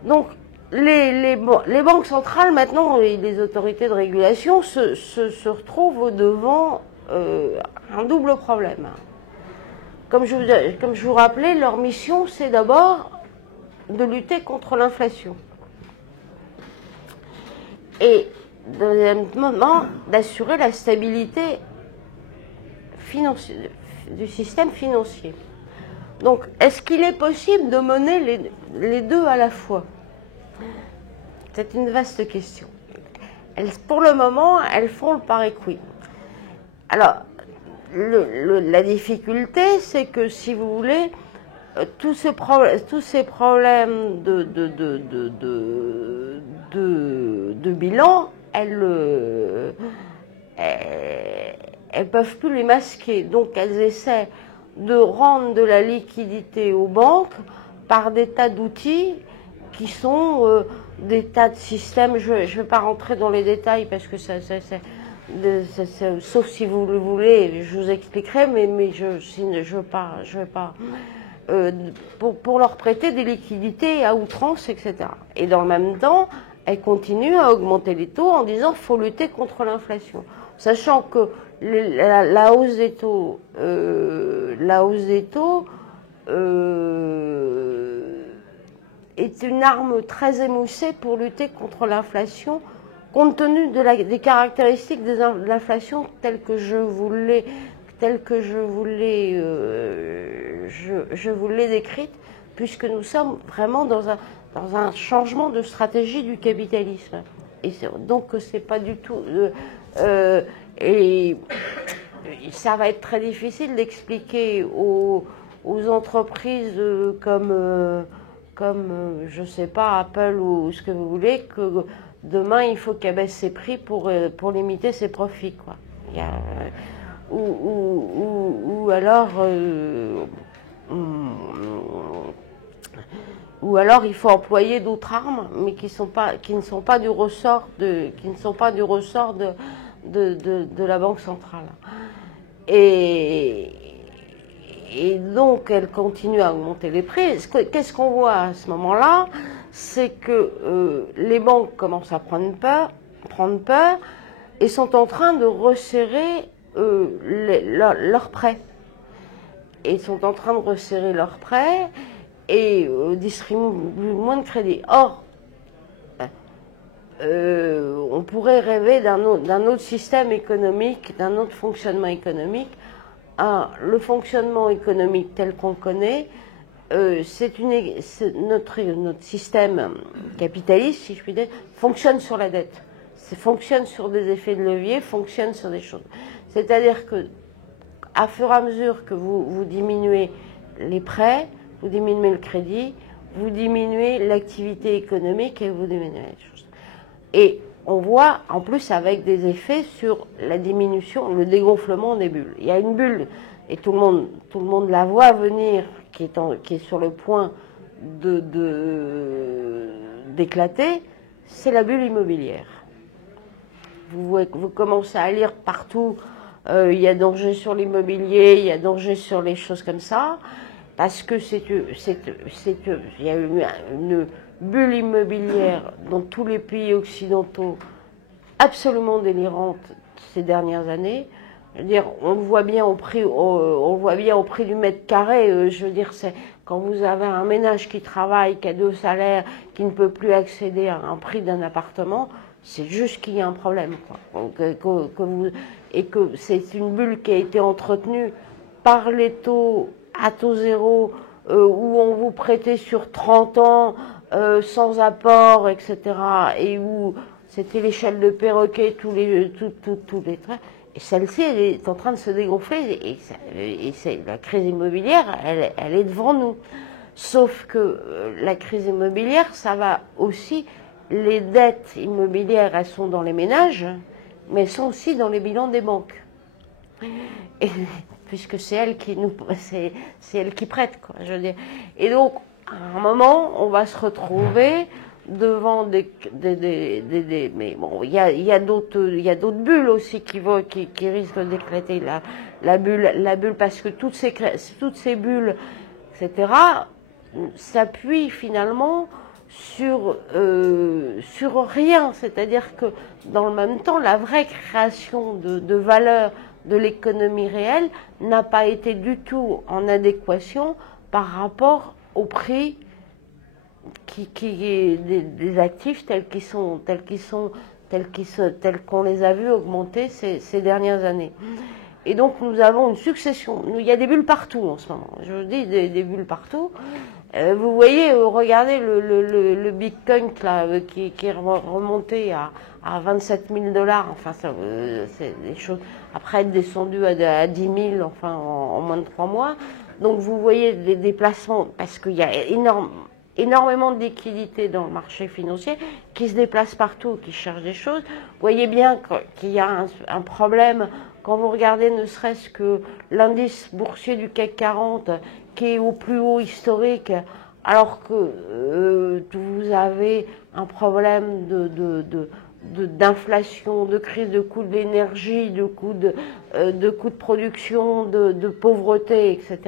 Donc, les banques centrales, maintenant, et les autorités de régulation se retrouvent devant un double problème. Comme je vous rappelais, leur mission, c'est d'abord de lutter contre l'inflation. Et, deuxièmement, d'assurer la stabilité du système financier. Donc, est-ce qu'il est possible de mener les deux à la fois? C'est une vaste question. Pour le moment, elles font le pari quid. Alors, la difficulté, c'est que, si vous voulez, tous ces problèmes de bilan, elles peuvent plus les masquer. Donc, elles essaient de rendre de la liquidité aux banques par des tas d'outils qui sont des tas de systèmes. Je ne vais pas rentrer dans les détails parce que sauf si vous le voulez, je vous expliquerai, mais je veux pas pour leur prêter des liquidités à outrance, etc. Et dans le même temps, elles continuent à augmenter les taux en disant qu'il faut lutter contre l'inflation, sachant que la hausse des taux, est une arme très émoussée pour lutter contre l'inflation, compte tenu des caractéristiques de l'inflation telles que je vous l'ai décrite, puisque nous sommes vraiment dans un changement de stratégie du capitalisme. Et donc c'est pas du tout. Et ça va être très difficile d'expliquer aux entreprises comme je sais pas, Apple ou ce que vous voulez, que demain il faut qu'elle baisse ses prix pour limiter ses profits, quoi. Il y a, ou alors ou alors il faut employer d'autres armes, mais qui ne sont pas du ressort de la Banque centrale. Et donc elle continue à augmenter les prix. Qu'est-ce qu'on voit à ce moment-là? C'est que les banques commencent à prendre peur et sont en train de resserrer leurs prêts. Et sont en train de resserrer leurs prêts et distribuent moins de crédit. Or, on pourrait rêver d'un autre système économique, d'un autre fonctionnement économique. Le fonctionnement économique tel qu'on le connaît, notre système capitaliste, si je puis dire, fonctionne sur la dette. Fonctionne sur des effets de levier, fonctionne sur des choses. C'est-à-dire que, à fur et à mesure que vous diminuez les prêts, vous diminuez le crédit, vous diminuez l'activité économique et vous diminuez les choses. Et on voit, en plus, avec des effets sur la diminution, le dégonflement des bulles. Il y a une bulle, et tout le monde la voit venir, qui est sur le point d'éclater, c'est la bulle immobilière. Vous commencez à lire partout, il y a danger sur l'immobilier, il y a danger sur les choses comme ça, parce que il y a eu une bulle immobilière dans tous les pays occidentaux absolument délirante ces dernières années. Je veux dire, on le voit bien au prix du mètre carré. Je veux dire, c'est quand vous avez un ménage qui travaille, qui a 2 salaires, qui ne peut plus accéder à un prix d'un appartement, c'est juste qu'il y a un problème, quoi. Et que c'est une bulle qui a été entretenue par les taux à taux zéro, où on vous prêtait sur 30 ans sans apport, etc. Et où c'était l'échelle de perroquet, tous les traits. Et celle-ci, elle est en train de se dégonfler. Et la crise immobilière, elle est devant nous. Sauf que la crise immobilière, ça va aussi... Les dettes immobilières, elles sont dans les ménages, mais elles sont aussi dans les bilans des banques. Et, puisque c'est elles qui prêtent, quoi, je veux dire. Et donc, à un moment, on va se retrouver devant mais bon, il y a d'autres bulles aussi qui risquent d'éclater. La bulle, parce que toutes ces bulles, etc., s'appuient finalement sur rien. C'est-à-dire que dans le même temps, la vraie création de valeur de l'économie réelle n'a pas été du tout en adéquation par rapport au prix des actifs tels qu'on les a vus augmenter ces dernières années. Et donc nous avons une succession. Il y a des bulles partout en ce moment. Je vous dis des bulles partout. Vous voyez, regardez le Bitcoin là, qui est remonté à 27 000 $. Enfin, c'est des choses. Après être descendu à 10 000, enfin, en moins de 3 mois. Donc vous voyez des déplacements, parce qu'il y a énormément de liquidités dans le marché financier qui se déplacent partout, qui cherchent des choses. Vous voyez bien qu'il y a un problème quand vous regardez ne serait-ce que l'indice boursier du CAC 40 qui est au plus haut historique, alors que vous avez un problème d'inflation, de crise de coûts de l'énergie, de coûts de production, de pauvreté, etc.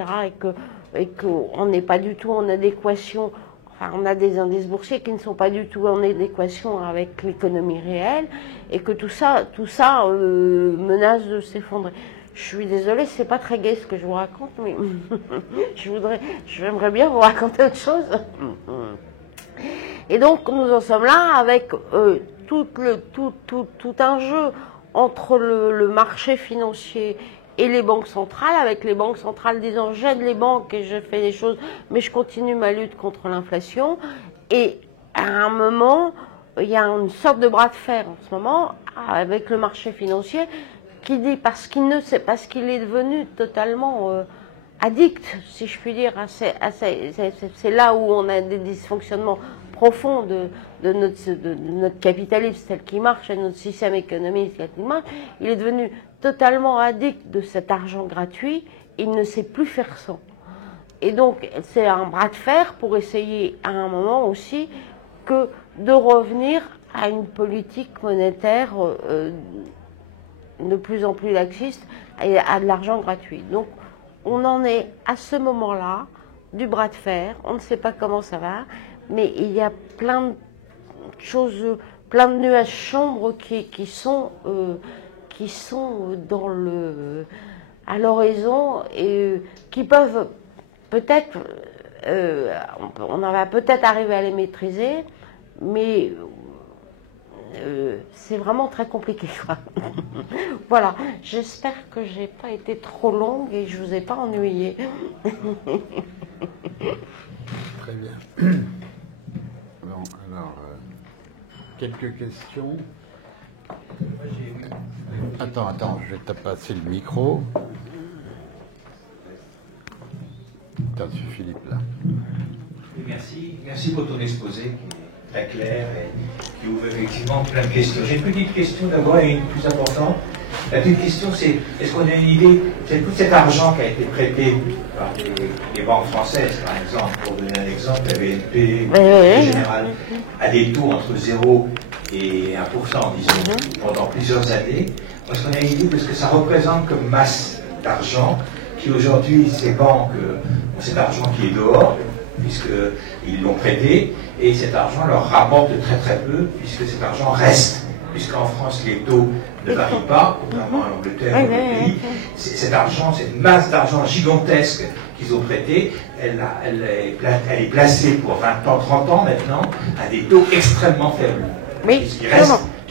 Et qu'on n'est pas du tout en adéquation. Enfin, on a des indices boursiers qui ne sont pas du tout en adéquation avec l'économie réelle, et que tout ça menace de s'effondrer. Je suis désolée, c'est pas très gai ce que je vous raconte, mais j'aimerais bien vous raconter autre chose. Et donc nous en sommes là avec tout un jeu entre le marché financier et les banques centrales, avec les banques centrales disant j'aide les banques et je fais des choses, mais je continue ma lutte contre l'inflation. Et à un moment, il y a une sorte de bras de fer en ce moment avec le marché financier qu'il dit, parce qu'il est devenu totalement addict, si je puis dire. C'est là où on a des dysfonctionnements profonds de notre capitalisme tel qu'il marche, et notre système économique tel qu'il marche. Il est devenu totalement addict de cet argent gratuit, il ne sait plus faire sans. Et donc, c'est un bras de fer pour essayer à un moment aussi que de revenir à une politique monétaire de plus en plus laxiste et à de l'argent gratuit. Donc, on en est à ce moment-là du bras de fer. On ne sait pas comment ça va, mais il y a plein de choses, plein de nuages sombres qui sont à l'horizon et qui peuvent peut-être, on en va peut-être arriver à les maîtriser, mais c'est vraiment très compliqué, quoi. Voilà, j'espère que j'ai pas été trop longue et je vous ai pas ennuyé. Très bien. Bon, alors, quelques questions. Attends, je vais te passer le micro. Attends, c'est Philippe là. Merci pour ton exposé qui est très clair et qui ouvre effectivement plein de questions. J'ai une petite question d'abord et une plus importante. La petite question, c'est est-ce qu'on a une idée, c'est tout cet argent qui a été prêté par les banques françaises, par exemple, pour donner un exemple, la BNP, en général, à des taux entre 0 et 1%, disons, pendant plusieurs années. Est-ce qu'on a une idée de ce que ça représente comme masse d'argent qui aujourd'hui, ces banques ont cet argent qui est dehors, puisqu'ils l'ont prêté, et cet argent leur rapporte très très peu, puisque cet argent reste, puisqu'en France les taux ne varient pas, contrairement à l'Angleterre ou d'autres pays. Cet argent, cette masse d'argent gigantesque qu'ils ont prêté, elle est placée pour 20 ans, 30 ans maintenant, à des taux extrêmement faibles. Oui,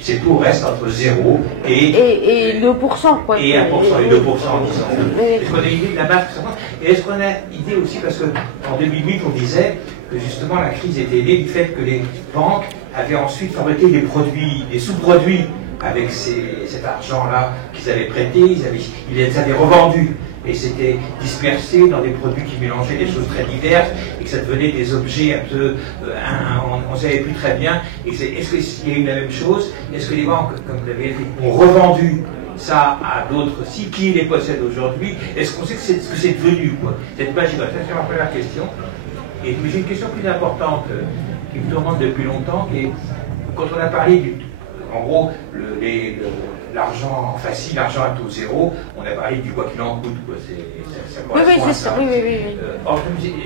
ces taux restent entre 0 et 2%, quoi. Et 1% et 2%, disons. Est-ce qu'on a idée de la masse? Et est-ce qu'on a idée aussi, parce qu'en 2008, on disait que justement la crise était née du fait que les banques avaient ensuite fabriqué des produits, des sous-produits avec cet argent-là qu'ils avaient prêté, ils les avaient revendus. Et c'était dispersé dans des produits qui mélangeaient des choses très diverses et que ça devenait des objets un peu, on ne savait plus très bien. Est-ce qu'il y a eu la même chose? Est-ce que les banques, comme vous l'avez dit, ont revendu ça à d'autres sites? Qui les possède aujourd'hui? Est-ce qu'on sait ce que c'est devenu, quoi, cette magie? Ça, c'est ma première question. Mais j'ai une question plus importante qui me tourmente depuis longtemps, qui est, quand on a parlé en gros, l'argent facile, l'argent à taux zéro, on a parlé du quoi qu'il en coûte, quoi. Ça correspond à ça. Oui. Or,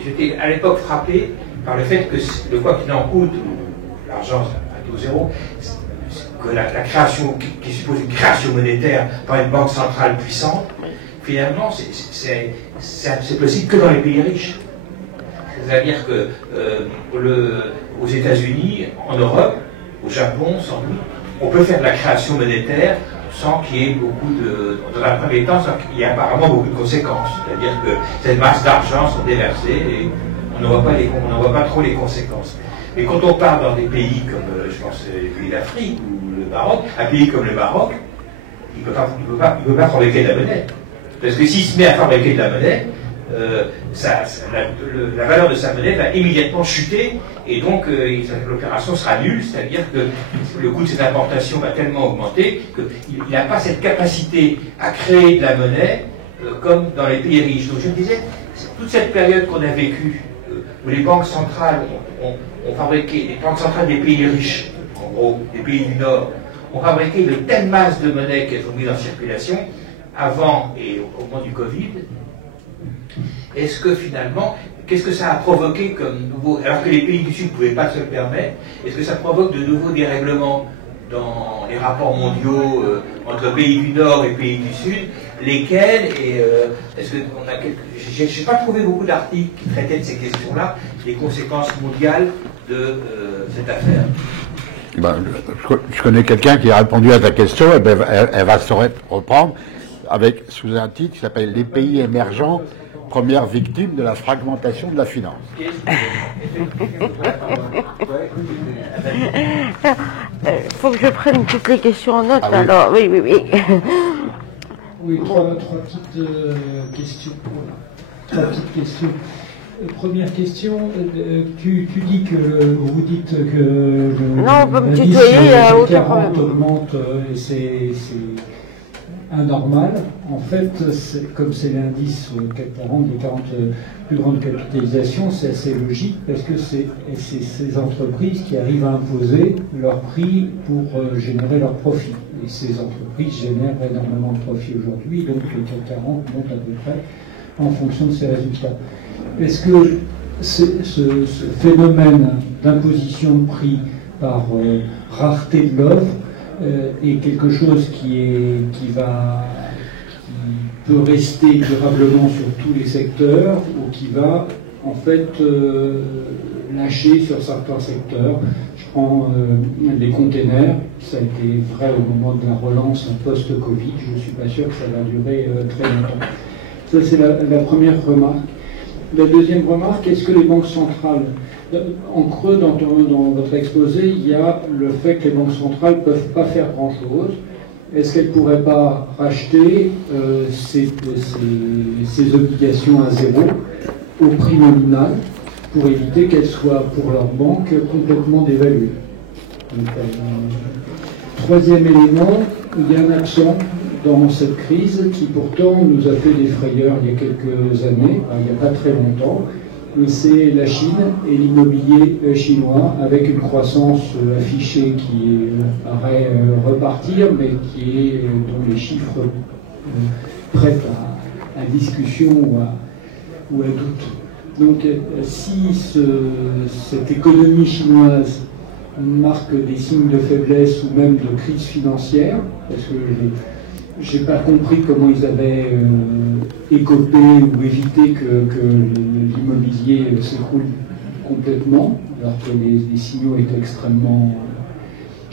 j'étais à l'époque frappé par le fait que le quoi qu'il en coûte, ou l'argent à taux zéro, que la création, qui suppose une création monétaire par une banque centrale puissante, finalement, c'est possible que dans les pays riches. C'est-à-dire que aux États-Unis, en Europe, au Japon, sans doute, on peut faire de la création monétaire sans qu'il y ait beaucoup dans un premier temps, sans qu'il y ait apparemment beaucoup de conséquences. C'est-à-dire que cette masse d'argent sont déversées et on n'en voit pas trop les conséquences. Mais quand on part dans des pays comme, je pense, les pays d'Afrique ou le Maroc, un pays comme le Maroc, il ne peut pas fabriquer de la monnaie. Parce que s'il se met à fabriquer de la monnaie, la valeur de sa monnaie va immédiatement chuter et donc l'opération sera nulle, c'est-à-dire que le coût de cette importation va tellement augmenter qu'il n'a pas cette capacité à créer de la monnaie comme dans les pays riches. Donc je me disais, toute cette période qu'on a vécue, où les banques centrales ont fabriqué, les banques centrales des pays riches, en gros des pays du Nord, ont fabriqué de telles masses de monnaie qu'elles ont mises en circulation avant et au moment du Covid. Est-ce que finalement, qu'est-ce que ça a provoqué comme nouveau, alors que les pays du Sud ne pouvaient pas se le permettre, est-ce que ça provoque de nouveaux dérèglements dans les rapports mondiaux entre pays du Nord et pays du Sud, lesquels, et est-ce que on a j'ai pas trouvé beaucoup d'articles qui traitaient de ces questions-là, les conséquences mondiales de cette affaire. Ben, je connais quelqu'un qui a répondu à ta question, et ben, elle va se reprendre sous un titre qui s'appelle « Les pays émergents, première victime de la fragmentation de la finance ». Faut que je prenne toutes les questions en note, ah, oui. alors, oui. Oui, trois petites questions. Trois petites questions. Première question, tu dis que vous dites que non, on peut me l'indice tutoyer, il n'y a aucun 40 problème. augmente et c'est anormal. En fait, comme c'est l'indice CAC 40 des 40 plus grandes capitalisations, c'est assez logique parce que c'est ces entreprises qui arrivent à imposer leur prix pour générer leur profit. Et ces entreprises génèrent énormément de profit aujourd'hui, donc le CAC 40 monte à peu près en fonction de ces résultats. Est-ce que ce phénomène d'imposition de prix par rareté de l'offre est quelque chose qui peut rester durablement sur tous les secteurs ou qui va en fait lâcher sur certains secteurs? Je prends les containers, ça a été vrai au moment de la relance post-Covid, je ne suis pas sûr que ça va durer très longtemps. Ça c'est la première remarque. La deuxième remarque, est-ce que les banques centrales, en creux dans votre exposé, il y a le fait que les banques centrales ne peuvent pas faire grand-chose. Est-ce qu'elles ne pourraient pas racheter ces obligations à zéro au prix nominal pour éviter qu'elles soient pour leur banque complètement dévaluées? Donc, troisième élément, il y a un absent dans cette crise qui pourtant nous a fait des frayeurs il y a quelques années, il n'y a pas très longtemps, c'est la Chine et l'immobilier chinois avec une croissance affichée qui paraît repartir mais dont les chiffres prêtent à discussion ou à doute. Donc si cette économie chinoise marque des signes de faiblesse ou même de crise financière, parce que j'ai pas compris comment ils avaient écopé ou évité que l'immobilier s'écroule complètement, alors que les signaux étaient extrêmement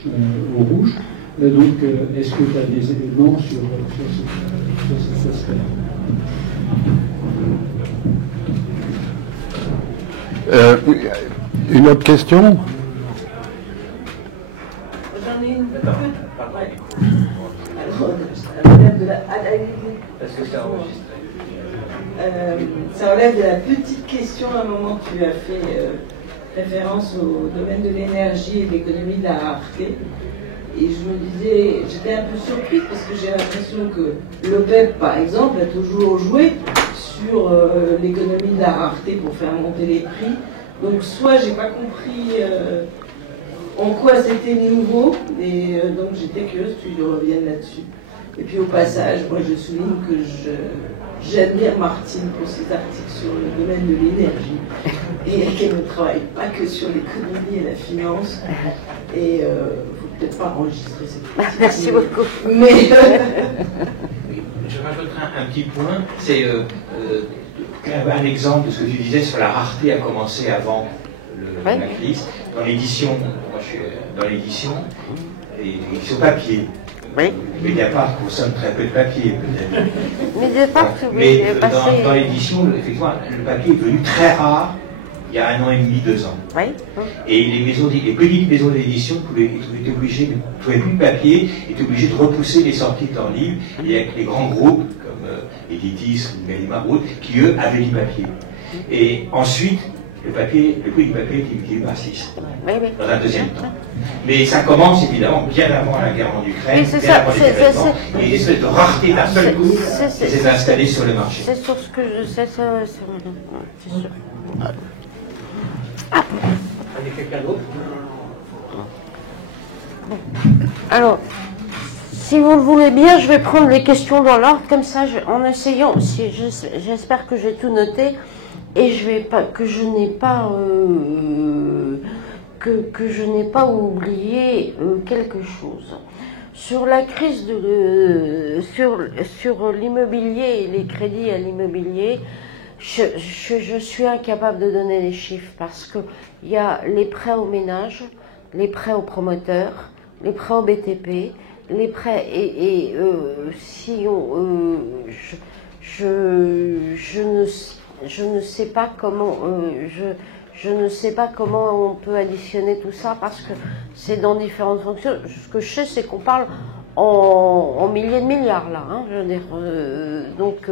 au rouge. Donc, est-ce que tu as des éléments sur cet aspect? Une autre question? J'en ai une. Parce que c'est enregistré. Ça relève de la petite question. À un moment, tu as fait référence au domaine de l'énergie et de l'économie de la rareté. Et je me disais, j'étais un peu surprise parce que j'ai l'impression que l'OPEP, par exemple, a toujours joué sur l'économie de la rareté pour faire monter les prix. Donc, soit j'ai pas compris en quoi c'était nouveau, et donc j'étais curieuse que tu reviennes là-dessus. Et puis au passage, moi je souligne que j'admire Martine pour ses articles sur le domaine de l'énergie et qu'elle ne travaille pas que sur l'économie et la finance. Et il ne faut peut-être pas enregistrer cette petite. Merci beaucoup. Mais je rajouterai un petit point, c'est un exemple de ce que tu disais sur la rareté a commencé avant la crise. Dans l'édition, moi je suis dans l'édition, et sur papier. Oui. Mediapart consomme très peu de papier, peut-être. Mediapart, oui. Mais dans l'édition, effectivement, le papier est devenu très rare il y a 1 an et demi, 2 ans. Oui. Et les petites maisons d'édition étaient obligées de trouver plus de papier, étaient obligées de repousser les sorties de leurs livres, et avec les grands groupes comme Editis ou Gallimard ou autres, qui eux avaient du papier. Et ensuite, le prix du papier est multiplié par 6, dans un deuxième temps. Mais ça commence évidemment bien avant la guerre en Ukraine, bien avant les événements, et une espèce de rareté d'un seul coup s'est installée sur le marché. C'est sur ce que je sais, c'est sûr. Ah. Il y a quelqu'un d'autre? Bon. Alors, si vous le voulez bien, je vais prendre les questions dans l'ordre, comme ça, en essayant, j'espère que j'ai tout noté. Et que je n'ai pas oublié quelque chose. Sur la crise sur l'immobilier et les crédits à l'immobilier, je suis incapable de donner les chiffres parce que il y a les prêts aux ménages, les prêts aux promoteurs, les prêts au BTP, les prêts je ne sais pas comment je ne sais pas comment on peut additionner tout ça parce que c'est dans différentes fonctions. Ce que je sais, c'est qu'on parle en milliers de milliards là, hein, je veux dire. Donc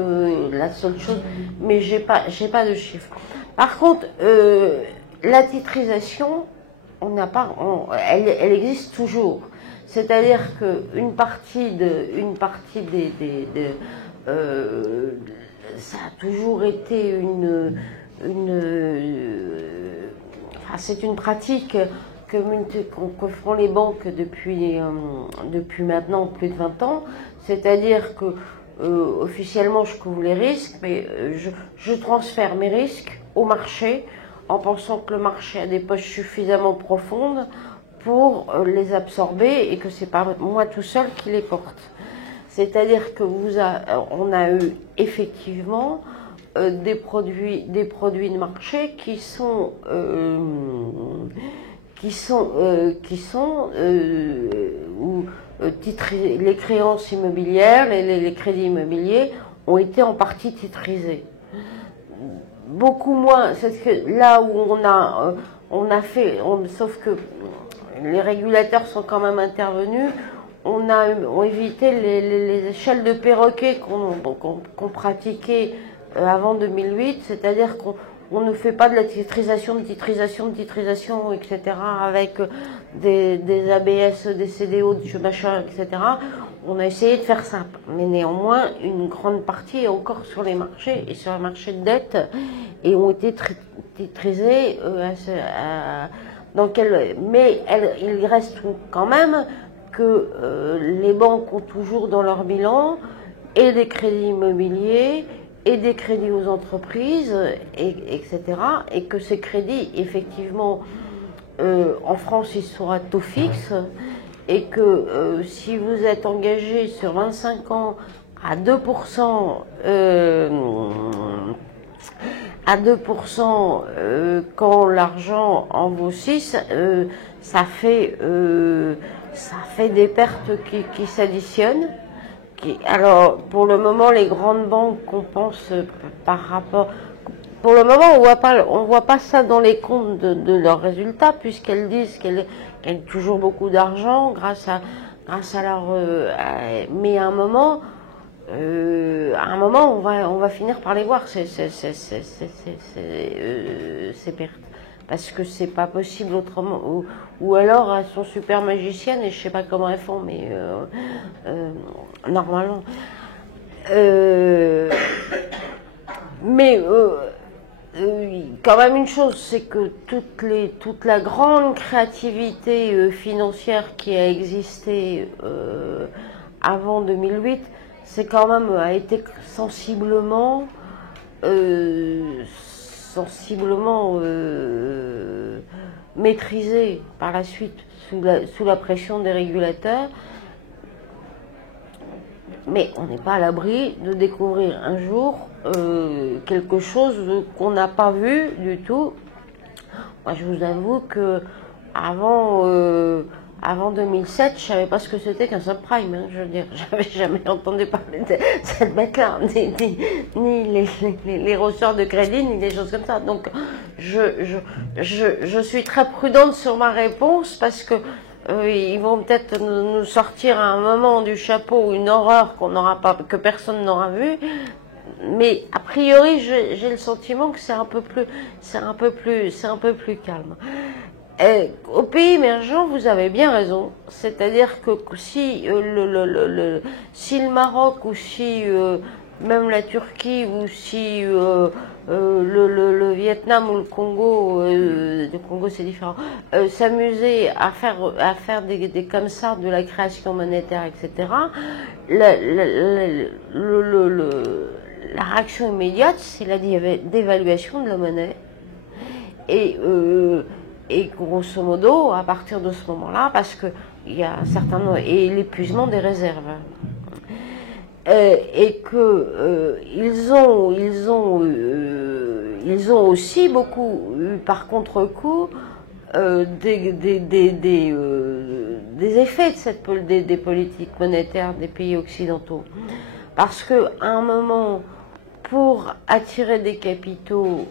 la seule chose, mais j'ai pas de chiffres. Par contre, la titrisation, elle existe toujours. C'est-à-dire qu'une partie ça a toujours été c'est une pratique que font les banques depuis maintenant plus de 20 ans. C'est-à-dire que officiellement je couvre les risques, mais je transfère mes risques au marché en pensant que le marché a des poches suffisamment profondes pour les absorber et que c'est pas moi tout seul qui les porte. C'est-à-dire que on a eu effectivement des produits de marché qui sont les créances immobilières, les crédits immobiliers ont été en partie titrisés. Beaucoup moins, c'est que là où sauf que les régulateurs sont quand même intervenus, ont évité les échelles de perroquet qu'on pratiquait avant 2008, c'est-à-dire qu'on ne fait pas de la titrisation, etc., avec des ABS, des CDO, des machin, etc. On a essayé de faire ça, mais néanmoins, une grande partie est encore sur les marchés et sur les marchés de dette et ont été titrisés mais il reste quand même que les banques ont toujours dans leur bilan et des crédits immobiliers et des crédits aux entreprises, etc. Et que ces crédits, effectivement, en France, ils sont à taux fixe et que si vous êtes engagé sur 25 ans à 2%, quand l'argent en vaut 6, ça fait des pertes qui s'additionnent. Alors, pour le moment, les grandes banques compensent par rapport... Pour le moment, on voit pas ça dans les comptes de leurs résultats, puisqu'elles disent qu'elles gagnent toujours beaucoup d'argent grâce à leur... mais à un moment, on va finir par les voir, ces pertes. Parce que c'est pas possible autrement. Ou alors, elles sont super magiciennes et je sais pas comment elles font, mais normalement. Mais quand même une chose, c'est que toute la grande créativité financière qui a existé avant 2008, c'est quand même a été sensiblement maîtrisée par la suite sous la pression des régulateurs. Mais on n'est pas à l'abri de découvrir un jour quelque chose qu'on n'a pas vu du tout. Moi, je vous avoue que avant 2007, je savais pas ce que c'était qu'un subprime. Hein, je veux dire, j'avais jamais entendu parler de cette bête-là, ni les ressorts de crédit, ni des choses comme ça. Donc, je suis très prudente sur ma réponse parce que ils vont peut-être nous sortir à un moment du chapeau une horreur que personne n'aura vue. Mais a priori, j'ai le sentiment que c'est un peu plus calme. Au pays émergent, vous avez bien raison. C'est-à-dire que si si le Maroc ou si même la Turquie ou si le Vietnam ou le Congo c'est différent, s'amuser à faire des comme ça de la création monétaire, etc. La réaction immédiate, c'est la dévaluation de la monnaie. Et grosso modo, à partir de ce moment-là, parce que il y a un certain nombre, et l'épuisement des réserves, et que ils ont aussi beaucoup eu par contre-coup des effets de des politiques monétaires des pays occidentaux, parce que à un moment, pour attirer des capitaux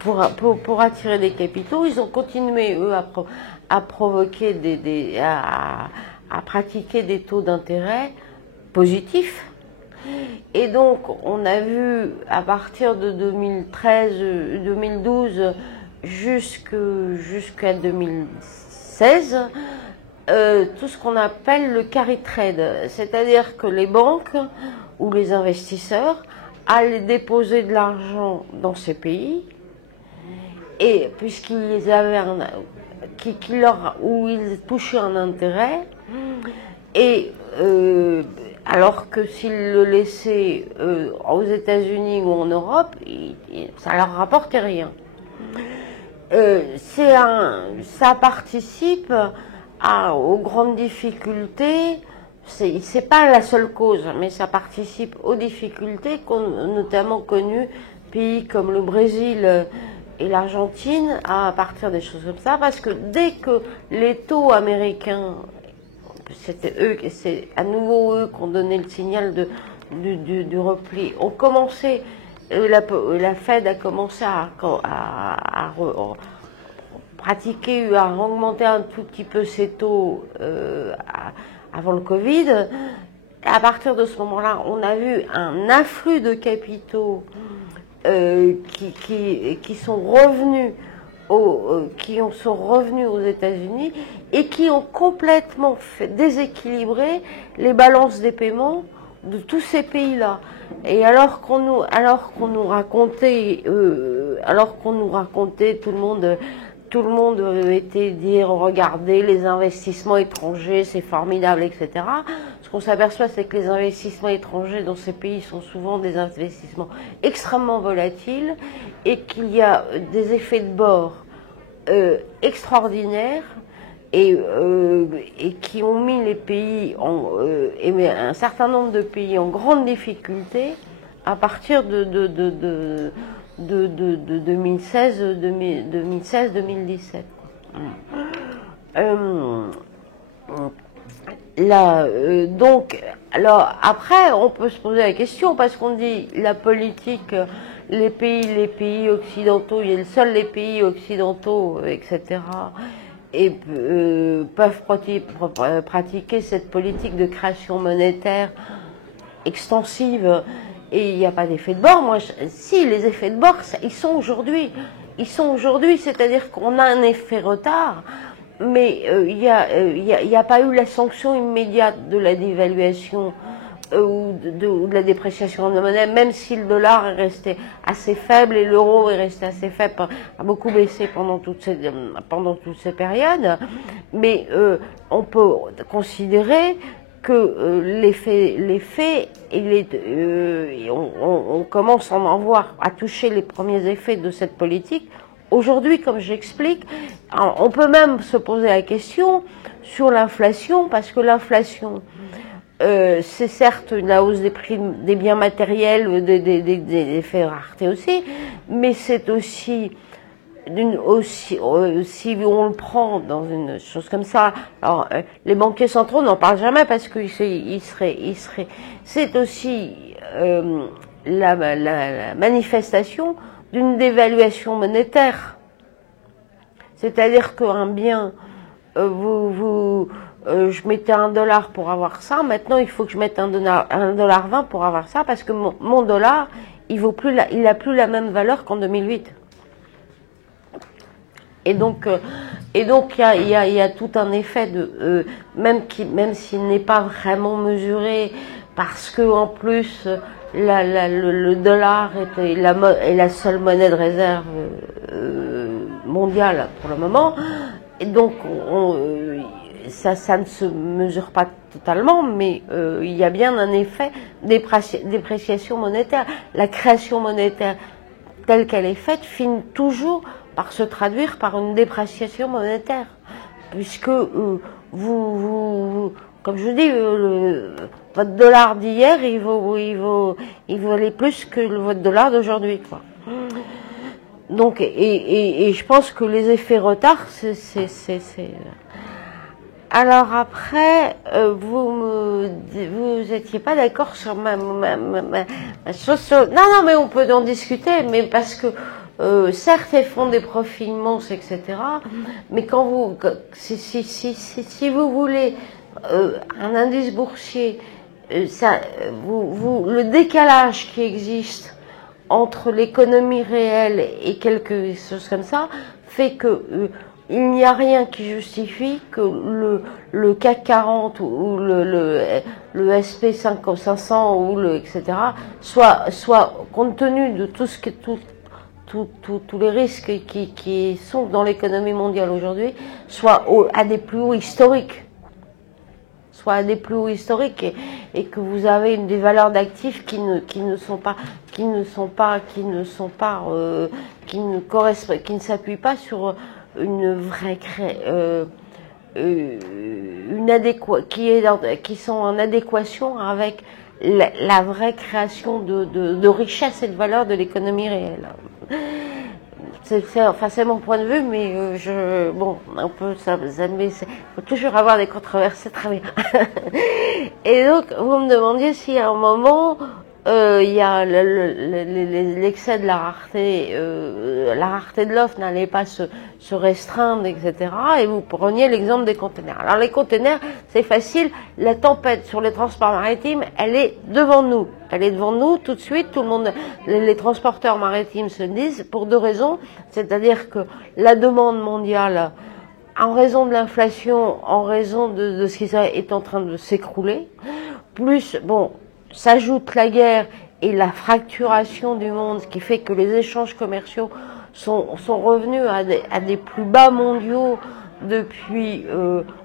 pour attirer des capitaux. Ils ont continué, eux, à provoquer à pratiquer des taux d'intérêt positifs. Et donc, on a vu, à partir de 2012 jusqu'à 2016, tout ce qu'on appelle le carry trade. C'est-à-dire que les banques ou les investisseurs allaient déposer de l'argent dans ces pays, et puisqu'ils avaient où ils touchaient un intérêt, et alors que s'ils le laissaient aux États-Unis ou en Europe, ça leur rapportait rien. Ça participe aux grandes difficultés. C'est pas la seule cause, mais ça participe aux difficultés qu'ont notamment connues pays comme le Brésil et l'Argentine à partir des choses comme ça, parce que dès que les taux américains, c'est à nouveau eux qui ont donné le signal du repli, ont commencé, la Fed a commencé à pratiquer, à augmenter un tout petit peu ses taux avant le Covid. À partir de ce moment-là, on a vu un afflux de capitaux qui sont revenus aux États-Unis et qui ont complètement déséquilibré les balances des paiements de tous ces pays-là. Et alors qu'on nous racontait, tout le monde était dire, regardez les investissements étrangers, c'est formidable, etc. Ce qu'on s'aperçoit, c'est que les investissements étrangers dans ces pays sont souvent des investissements extrêmement volatiles et qu'il y a des effets de bord extraordinaires et qui ont mis les pays, un certain nombre de pays en grande difficulté à partir de 2016-2017. Donc, alors après, on peut se poser la question parce qu'on dit la politique, les pays occidentaux, il y a seuls les pays occidentaux, etc. et peuvent pratiquer cette politique de création monétaire extensive. Et il n'y a pas d'effet de bord. Si, les effets de bord, ils sont aujourd'hui. C'est-à-dire qu'on a un effet retard, mais il n'y a pas eu la sanction immédiate de la dévaluation ou de la dépréciation de la monnaie, même si le dollar est resté assez faible et l'euro est resté assez faible, a beaucoup baissé pendant toutes ces périodes. Mais on peut considérer que l'effet, on commence à en voir, à toucher les premiers effets de cette politique. Aujourd'hui, comme j'explique, on peut même se poser la question sur l'inflation, parce que l'inflation, c'est certes la hausse des prix des biens matériels, des effets de rareté aussi, mais c'est aussi si on le prend dans une chose comme ça, alors les banquiers centraux n'en parlent jamais parce que c'est aussi la manifestation d'une dévaluation monétaire. C'est-à-dire qu'un bien, je mettais $1 pour avoir ça, maintenant il faut que je mette $1,20 pour avoir ça, parce que mon dollar, il a plus la même valeur qu'en 2008. Et donc il y a tout un effet même s'il n'est pas vraiment mesuré, parce que en plus le dollar est la seule monnaie de réserve mondiale pour le moment, et donc ça ne se mesure pas totalement, mais il y a bien un effet dépréciation monétaire. La création monétaire telle qu'elle est faite finit toujours par se traduire par une dépréciation monétaire, puisque comme je dis, votre dollar d'hier, il valait plus que votre dollar d'aujourd'hui, quoi. Donc, et je pense que les effets retard, c'est. Alors après, vous étiez pas d'accord sur ma chose. Non, mais on peut en discuter, mais parce que certes, elles font des profits immenses, etc. Mais si vous voulez un indice boursier, le décalage qui existe entre l'économie réelle et quelque chose comme ça fait que il n'y a rien qui justifie que le CAC 40 ou le SP 500 ou etc. soit compte tenu de tout ce que tous les risques qui sont dans l'économie mondiale aujourd'hui, soit à des plus hauts historiques. Soit à des plus hauts historiques et que vous avez des valeurs d'actifs qui ne s'appuient pas sur une vraie qui sont en adéquation avec la vraie création de richesse et de valeur de l'économie réelle. C'est mon point de vue, mais un peu mais il faut toujours avoir des controverses, c'est très bien. Et donc, vous me demandiez si à un moment, il y a l'excès de la rareté de l'offre n'allait pas se restreindre, etc. Et vous preniez l'exemple des conteneurs. Alors les conteneurs, c'est facile, la tempête sur les transports maritimes, elle est devant nous. Elle est devant nous tout de suite, tout le monde, les transporteurs maritimes se disent pour deux raisons, c'est-à-dire que la demande mondiale, en raison de l'inflation, en raison de ce qui est en train de s'écrouler, plus, s'ajoute la guerre et la fracturation du monde, ce qui fait que les échanges commerciaux sont revenus à des plus bas mondiaux depuis...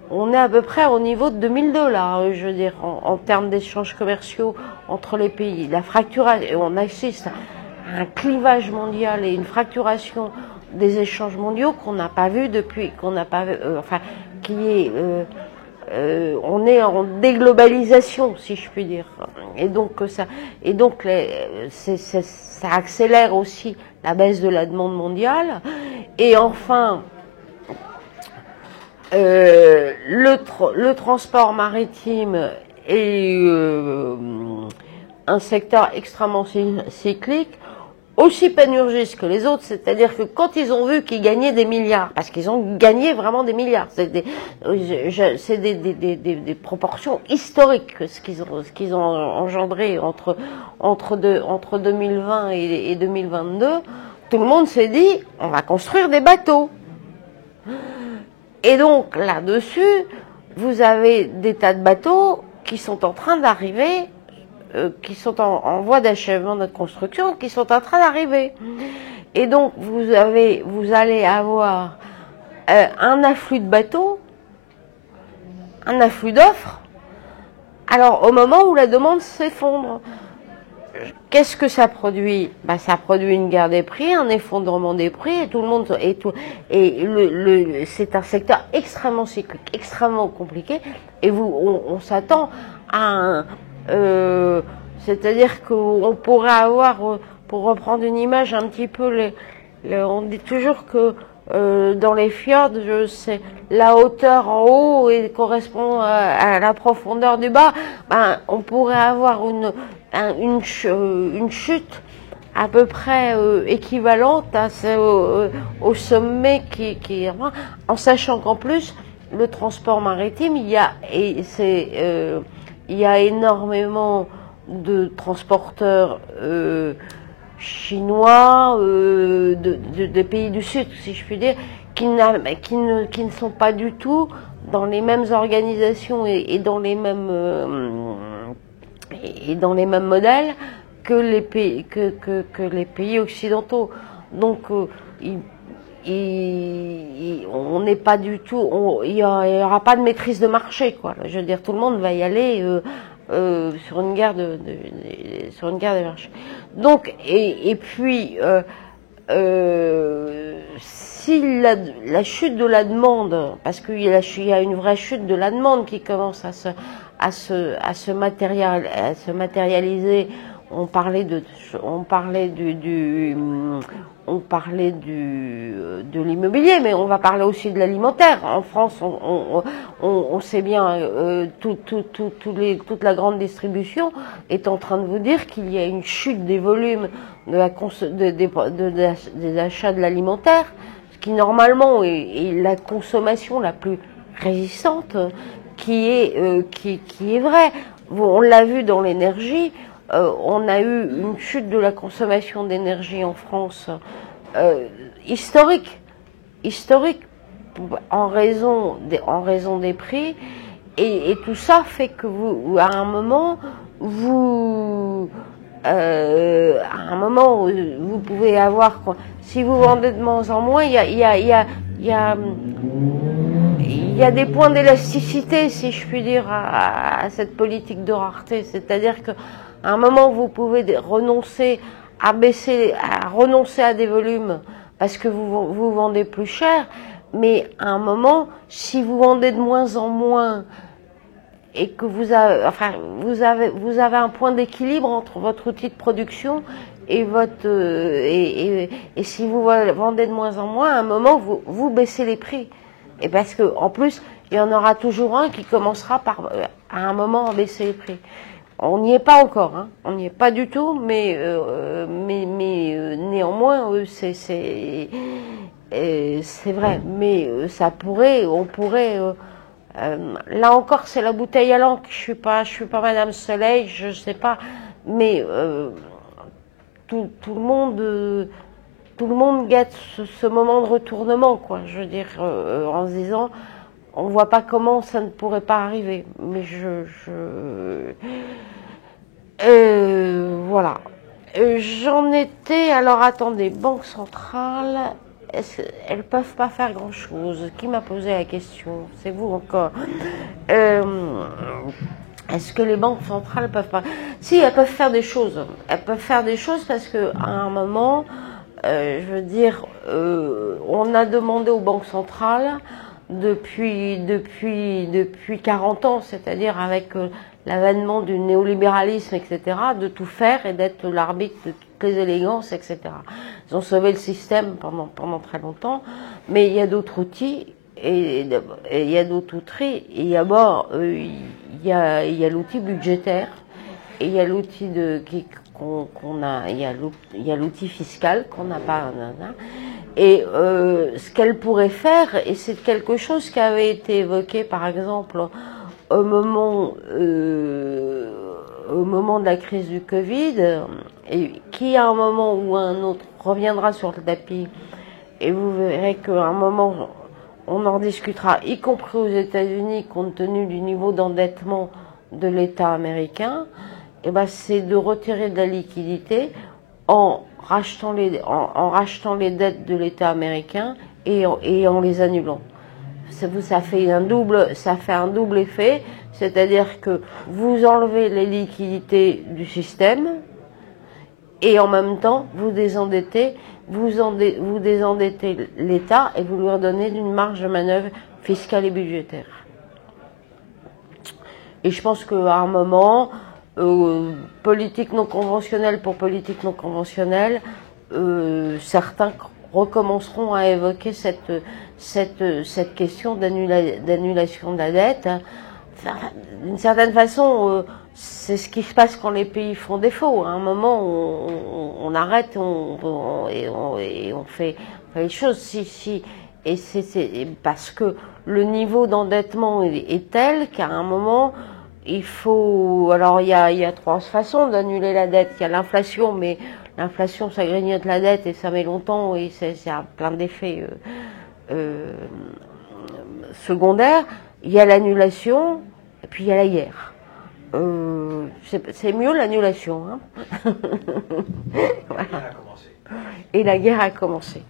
on est à peu près au niveau de 2002, là, je veux dire, en termes d'échanges commerciaux entre les pays. La fracturation, on assiste à un clivage mondial et une fracturation des échanges mondiaux qu'on n'a pas vu depuis, on est en déglobalisation, si je puis dire, et donc ça accélère aussi la baisse de la demande mondiale. Et enfin, le transport maritime est un secteur extrêmement cyclique, aussi pénurgiste que les autres, c'est-à-dire que quand ils ont vu qu'ils gagnaient des milliards, parce qu'ils ont gagné vraiment des milliards, c'est des proportions historiques ce qu'ils ont engendré entre 2020 et 2022, tout le monde s'est dit, on va construire des bateaux. Et donc, là-dessus, vous avez des tas de bateaux qui sont en train d'arriver, qui sont en voie d'achèvement de construction, qui sont en train d'arriver. Et donc, vous allez avoir un afflux de bateaux, un afflux d'offres, alors au moment où la demande s'effondre. Qu'est-ce que ça produit? Ça produit une guerre des prix, un effondrement des prix, et tout le monde c'est un secteur extrêmement cyclique, extrêmement compliqué, et on s'attend à c'est-à-dire qu'on pourrait avoir, pour reprendre une image un petit peu, on dit toujours que dans les fjords, la hauteur en haut correspond à la profondeur du bas. On pourrait avoir une chute à peu près équivalente au sommet en sachant qu'en plus le transport maritime, il y a énormément de transporteurs chinois, des pays du Sud, si je puis dire, qui ne sont pas du tout dans les mêmes organisations et dans les mêmes modèles que les pays occidentaux. Donc on n'est pas du tout, il y aura pas de maîtrise de marché, quoi. Je veux dire, tout le monde va y aller sur une guerre des marchés. Donc et puis si la chute de la demande, parce qu'il y a une vraie chute de la demande qui commence à se matérialiser on parlait de l'immobilier, mais on va parler aussi de l'alimentaire. En France, on sait bien, toute la grande distribution est en train de vous dire qu'il y a une chute des volumes des achats de l'alimentaire, ce qui normalement est la consommation la plus résistante, qui est vraie. On l'a vu dans l'énergie. On a eu une chute de la consommation d'énergie en France historique, en raison des prix, et tout ça fait que à un moment, vous pouvez avoir, si vous vendez de moins en moins, il y a des points d'élasticité, si je puis dire, à cette politique de rareté. C'est-à-dire qu'à un moment, vous pouvez renoncer à des volumes parce que vous vendez plus cher, mais à un moment, si vous vendez de moins en moins et que vous avez un point d'équilibre entre votre outil de production et si vous vendez de moins en moins, à un moment, vous baissez les prix. Et parce que, en plus, il y en aura toujours un qui commencera à un moment à baisser les prix. On n'y est pas encore, hein. On n'y est pas du tout, mais néanmoins, c'est vrai. Mais on pourrait. Là encore, c'est la bouteille à l'encre. Je suis pas Madame Soleil, je sais pas, mais tout le monde guette ce moment de retournement, quoi. Je veux dire, en se disant, on voit pas comment ça ne pourrait pas arriver. Mais voilà. J'en étais. Alors attendez, Banque centrale. Elles peuvent pas faire grand-chose. Qui m'a posé la question? C'est vous encore. Est-ce que les banques centrales peuvent pas? Si, elles peuvent faire des choses. Elles peuvent faire des choses parce que à un moment, je veux dire, on a demandé aux banques centrales depuis 40 ans, c'est-à-dire avec l'avènement du néolibéralisme, etc., de tout faire et d'être l'arbitre de toutes les élégances, etc. Ils ont sauvé le système pendant très longtemps, mais il y a d'autres outils, et il y a d'autres outils, et d'abord, il y a l'outil budgétaire, et il y a l'outil il y a l'outil fiscal qu'on n'a pas, et ce qu'elle pourrait faire, et c'est quelque chose qui avait été évoqué, par exemple, au moment de la crise du Covid, et qui à un moment ou à un autre reviendra sur le tapis, et vous verrez qu'à un moment on en discutera, y compris aux États-Unis, compte tenu du niveau d'endettement de l'État américain, et ben c'est de retirer de la liquidité en rachetant les dettes de l'État américain et en les annulant. Ça fait un double effet, c'est-à-dire que vous enlevez les liquidités du système et en même temps vous désendettez l'État et vous lui redonnez une marge de manœuvre fiscale et budgétaire. Et je pense qu'à un moment, politique non conventionnelle pour politique non conventionnelle, certains recommenceront à évoquer cette question d'annulation de la dette. Enfin, d'une certaine façon, c'est ce qui se passe quand les pays font défaut. À un moment, on arrête et on fait les choses. Et c'est parce que le niveau d'endettement est tel qu'à un moment, il faut. Alors, il y a trois façons d'annuler la dette. Il y a l'inflation, mais l'inflation, ça grignote la dette et ça met longtemps et c'est plein d'effets secondaires. Il y a l'annulation et puis il y a la guerre. C'est mieux l'annulation. Hein. Voilà. Et la guerre a commencé.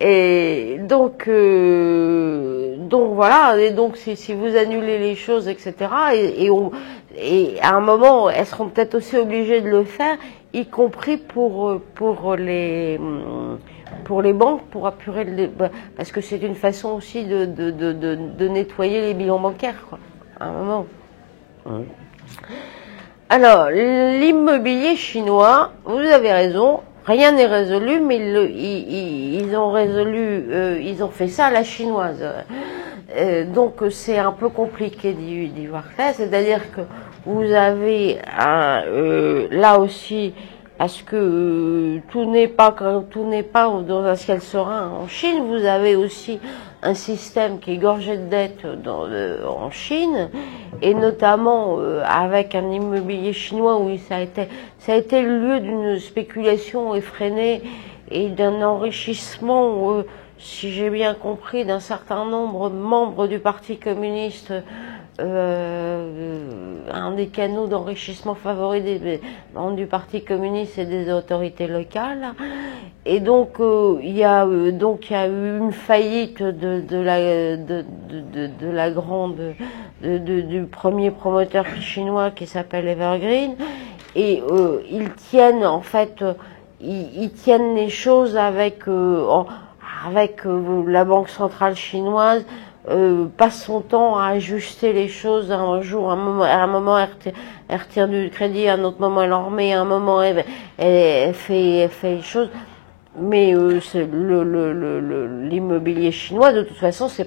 Et donc voilà. Et donc si vous annulez les choses, etc. Et à un moment, elles seront peut-être aussi obligées de le faire, y compris pour les banques, pour apurer parce que c'est une façon aussi de nettoyer les bilans bancaires, quoi, à un moment. Alors, l'immobilier chinois, vous avez raison, rien n'est résolu, mais ils ont résolu, ils ont fait ça à la chinoise. Donc c'est un peu compliqué d'y voir clair, c'est-à-dire que vous avez là aussi, parce que tout n'est pas dans un ciel serein en Chine, vous avez aussi un système qui est gorgé de dettes en Chine, et notamment avec un immobilier chinois où ça a été le lieu d'une spéculation effrénée et d'un enrichissement, si j'ai bien compris, d'un certain nombre de membres du Parti communiste, un des canaux d'enrichissement favoris des membres du Parti communiste et des autorités locales. Et donc il y a eu une faillite du premier promoteur chinois qui s'appelle Evergreen, et ils tiennent en fait ils tiennent les choses avec la Banque centrale chinoise, passe son temps à ajuster les choses. Un jour, à un moment elle retire du crédit, à un autre moment elle en remet, à un moment elle fait les choses. Mais l'immobilier chinois, de toute façon, c'est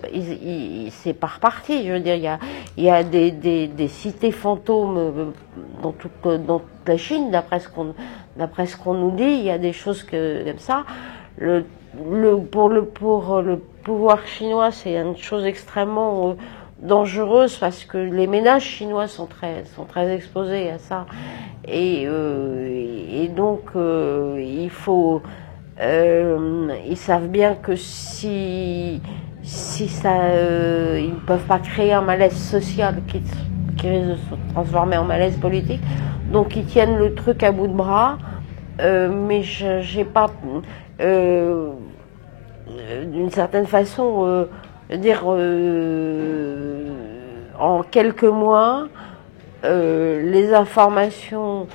pas reparti. Je veux dire, il y a des cités fantômes dans toute la Chine, d'après ce qu'on nous dit. Il y a des choses comme ça. Pour le pouvoir chinois, c'est une chose extrêmement dangereuse, parce que les ménages chinois sont très exposés à ça. Et donc, il faut... ils savent bien que si ça, ils ne peuvent pas créer un malaise social qui risque de se transformer en malaise politique, donc ils tiennent le truc à bout de bras. Mais j'ai pas, d'une certaine façon, dire en quelques mois, les informations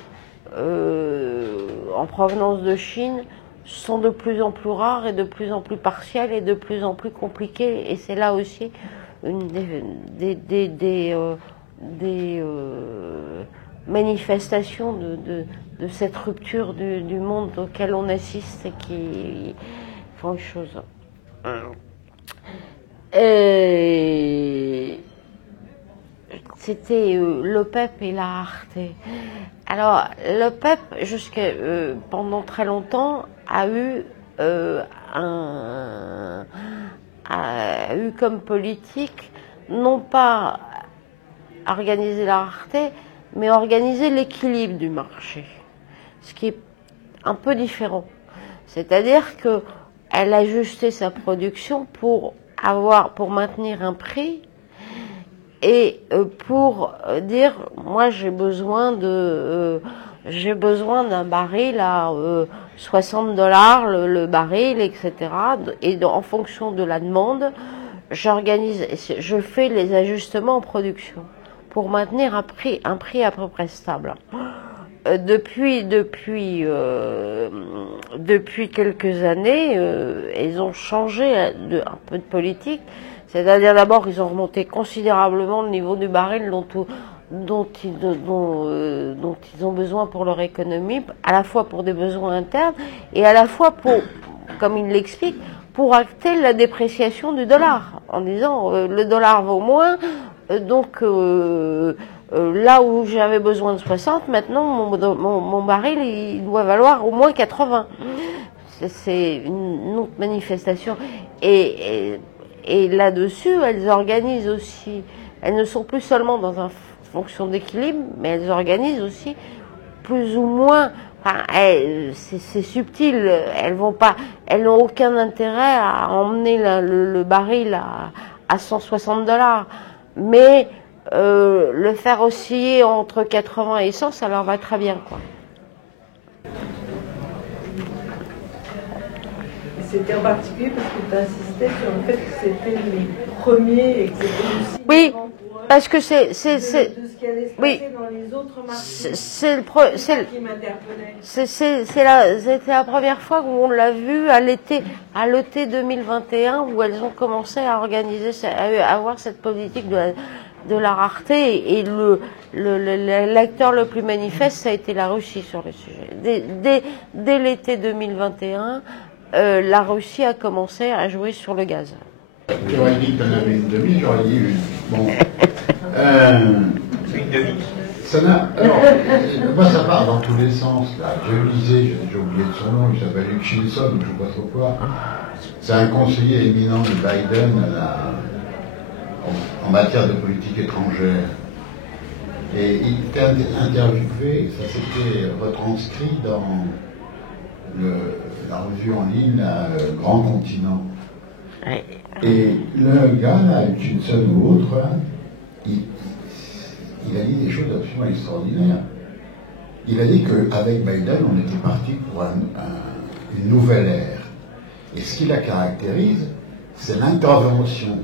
en provenance de Chine sont de plus en plus rares et de plus en plus partielles et de plus en plus compliquées, et c'est là aussi une des manifestations de cette rupture du monde auquel on assiste et qui font une chose. C'était l'OPEP et la Rareté. Alors, l'OPEP, pendant très longtemps, a eu comme politique, non pas organiser la rareté, mais organiser l'équilibre du marché, ce qui est un peu différent. C'est-à-dire qu'elle ajustait sa production pour maintenir un prix, et pour dire, moi j'ai besoin d'un baril à $60 le baril, etc. Et en fonction de la demande, je fais les ajustements en production pour maintenir un prix à peu près stable. Depuis quelques années, ils ont changé un peu de politique. C'est-à-dire, d'abord, ils ont remonté considérablement le niveau du baril dont ils ont besoin pour leur économie, à la fois pour des besoins internes et à la fois pour, comme ils l'expliquent, pour acter la dépréciation du dollar, en disant le dollar vaut moins, donc là où j'avais besoin de 60, maintenant mon baril il doit valoir au moins 80. C'est une autre manifestation. Et là-dessus, elles organisent aussi, elles ne sont plus seulement dans une fonction d'équilibre, mais elles organisent aussi plus ou moins, c'est subtil, elles n'ont aucun intérêt à emmener le baril à $160, mais le faire osciller entre 80 et 100, ça leur va très bien, quoi. C'était en particulier parce que tu insistais sur le fait que c'était les premiers et que c'était aussi oui, parce que c'est de ce qui allait se passer dans les autres marchés. Qui m'interpellait. C'était la première fois où on l'a vu à l'été 2021, où elles ont commencé à organiser, à avoir cette politique de la rareté, et l'acteur le plus manifeste, ça a été la Russie sur le sujet. Dès l'été 2021, la Russie a commencé à jouer sur le gaz. J'aurais dit que tu en avais une demi, j'aurais dit une. Bon. Une demi. Ça n'a. Alors, moi, ça part dans tous les sens. Là. Je lisais, j'ai oublié de son nom, il s'appelle Hutchinson, je ne sais pas trop quoi. C'est un conseiller éminent de Biden en matière de politique étrangère. Et il était interviewé, ça s'était retranscrit dans la revue en ligne Grand Continent. Et le gars, là, Hutchinson ou autre, là, il a dit des choses absolument extraordinaires. Il a dit qu'avec Biden, on était parti pour une nouvelle ère. Et ce qui la caractérise, c'est l'interventionnisme,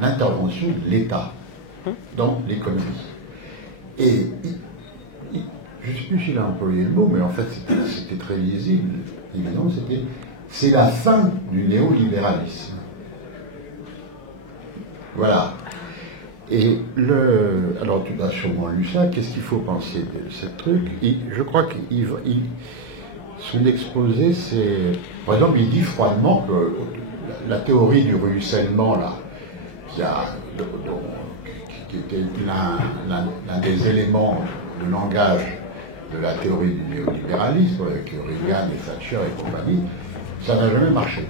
l'intervention de l'État dans l'économie. Et je ne sais plus s'il a employé le mot, mais en fait c'était très lisible. Évidemment, c'est la fin du néolibéralisme. Voilà. Et alors tu as sûrement lu ça, qu'est-ce qu'il faut penser de ce truc? Je crois que son exposé, c'est... Par exemple, il dit froidement que la théorie du ruissellement, là, qui était l'un des éléments de langage de la théorie du néolibéralisme, avec Reagan et Thatcher et compagnie, ça n'a jamais marché,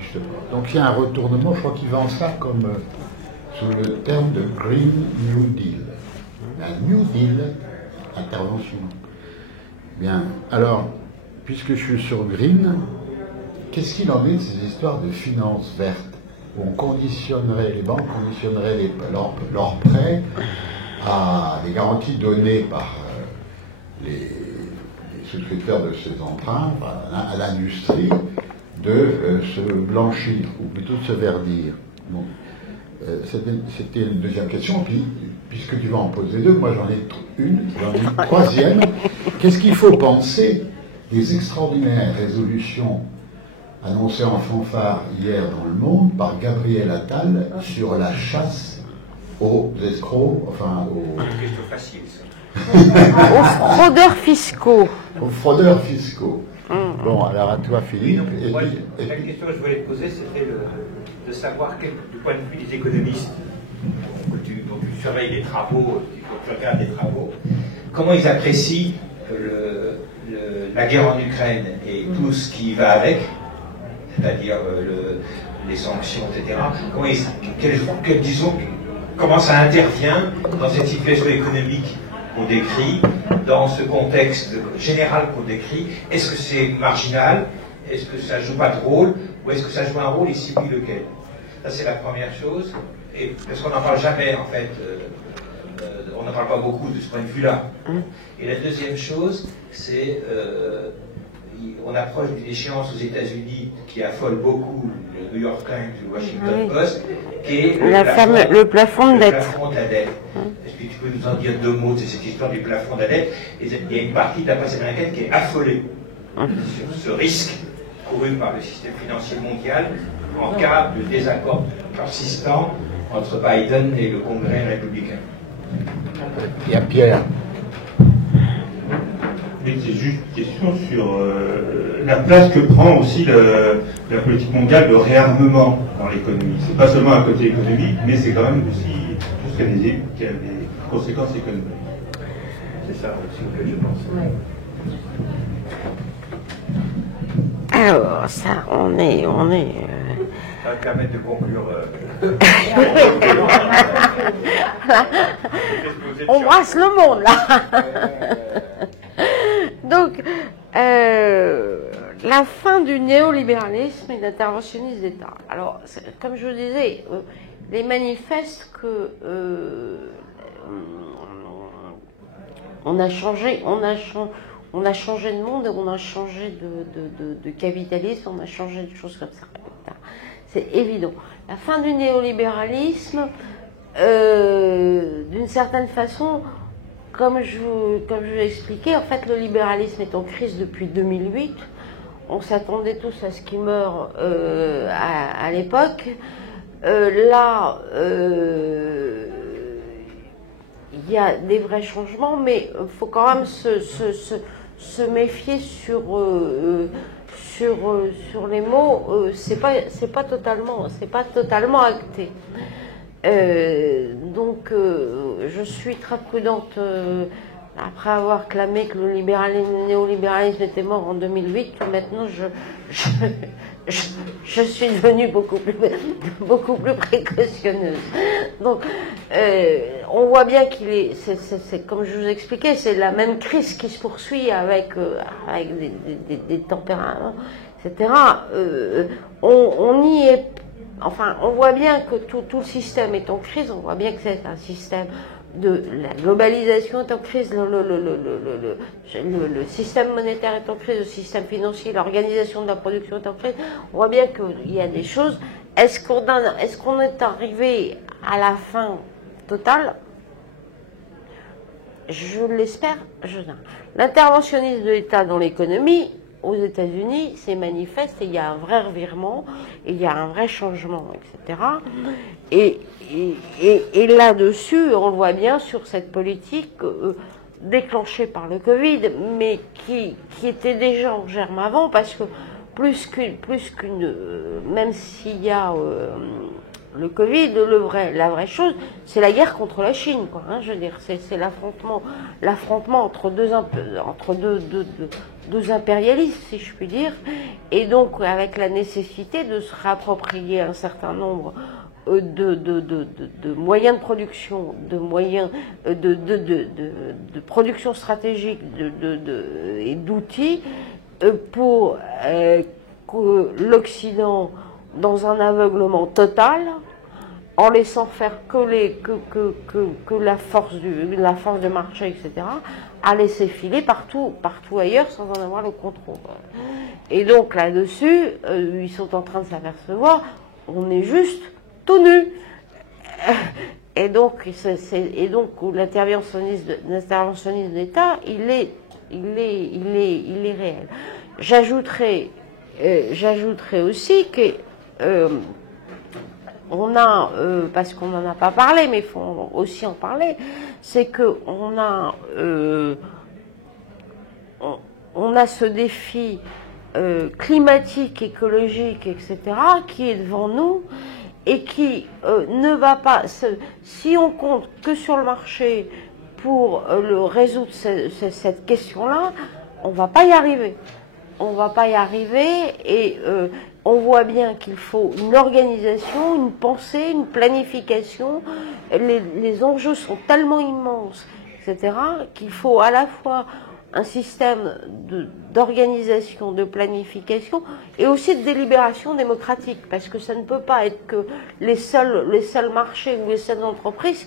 justement. Donc il y a un retournement, je crois qu'il vend ça comme sous le terme de Green New Deal. Un New Deal, intervention. Bien, alors, puisque je suis sur Green, qu'est-ce qu'il en est de ces histoires de finances vertes, où les banques conditionneraient leurs prêts à des garanties données par les souscripteurs de ces emprunts, à l'industrie, de se blanchir, ou plutôt de se verdir. Bon. C'était une deuxième question, puis, puisque tu vas en poser deux, moi j'en ai une troisième. Qu'est-ce qu'il faut penser des extraordinaires résolutions annoncées en fanfare hier dans Le Monde par Gabriel Attal sur la chasse aux escrocs, enfin aux... Question facile, ça. Aux fraudeurs fiscaux. Aux fraudeurs fiscaux. Bon, alors à toi, Philippe. La question que je voulais te poser, c'était de savoir, du point de vue des économistes, dont tu surveilles les travaux, dont tu regardes les travaux, comment ils apprécient la guerre en Ukraine et tout ce qui va avec, c'est-à-dire les sanctions, etc. Comment ça intervient dans cette situation économique qu'on décrit, dans ce contexte général qu'on décrit? Est-ce que c'est marginal? Est-ce que ça joue pas de rôle? Ou est-ce que ça joue un rôle et si oui, lequel? Ça, c'est la première chose. Et parce qu'on n'en parle jamais, en fait, on n'en parle pas beaucoup de ce point de vue-là. Et la deuxième chose, c'est on approche d'une échéance aux États-Unis qui affole beaucoup le New York Times, le Washington Post, qui est le plafond de dette. Est-ce que tu peux nous en dire deux mots de cette histoire du plafond de la dette? Il y a une partie de la presse américaine qui est affolée sur ce risque couru par le système financier mondial en cas de désaccord persistant entre Biden et le Congrès républicain. Il y a Pierre. C'est juste une question sur la place que prend aussi la politique mondiale de réarmement dans l'économie. C'est pas seulement un côté économique, mais c'est quand même aussi tout ce qui a des conséquences économiques. C'est ça aussi auquel je pense. Ouais. Alors, ça, on est. Ça va te permettre de conclure. On brasse le monde, là. Donc, la fin du néolibéralisme et de l'interventionnisme d'État. Alors, comme je vous disais, les manifestes que on a changé de monde, on a changé de capitalisme, on a changé de choses comme ça. C'est évident. La fin du néolibéralisme, d'une certaine façon, comme je l'ai expliqué, en fait, le libéralisme est en crise depuis 2008. On s'attendait tous à ce qu'il meure à l'époque. Là, il y a des vrais changements, mais il faut quand même se méfier sur les mots. C'est pas totalement acté. Donc, je suis très prudente. Après avoir clamé que le néolibéralisme était mort en 2008, maintenant je suis devenue beaucoup plus précautionneuse. Donc, on voit bien c'est comme je vous expliquais, c'est la même crise qui se poursuit avec des tempéraments, etc. On y est. Enfin, on voit bien que tout le système est en crise. On voit bien que c'est un système de la globalisation est en crise, le système monétaire est en crise, le système financier, l'organisation de la production est en crise. On voit bien qu'il y a des choses. Est-ce qu'on est arrivé à la fin totale? Je l'espère. L'interventionnisme de l'État dans l'économie, aux États-Unis, c'est manifeste, et il y a un vrai revirement, et il y a un vrai changement, etc. Et là-dessus, on le voit bien sur cette politique déclenchée par le Covid, mais qui était déjà en germe avant, parce que même s'il y a le Covid, la vraie chose, c'est la guerre contre la Chine, quoi. Hein, je veux dire, c'est l'affrontement entre deux impérialistes, si je puis dire, et donc avec la nécessité de se réapproprier un certain nombre de moyens de production, de moyens de production stratégique et d'outils pour que l'Occident, dans un aveuglement total, en laissant faire que la force de marché, etc., à laisser filer partout ailleurs sans en avoir le contrôle. Et donc là-dessus, ils sont en train de s'apercevoir, on est juste tout nu. Et donc l'interventionnisme d'État, il est réel. J'ajouterai aussi que on a, parce qu'on n'en a pas parlé, mais il faut aussi en parler, c'est que on a ce défi climatique, écologique, etc., qui est devant nous et qui ne va pas. Si on compte que sur le marché pour résoudre cette question-là, on va pas y arriver. On va pas y arriver et on voit bien qu'il faut une organisation, une pensée, une planification. Les enjeux sont tellement immenses, etc., qu'il faut à la fois un système d'organisation, de planification et aussi de délibération démocratique, parce que ça ne peut pas être que les seuls marchés ou les seules entreprises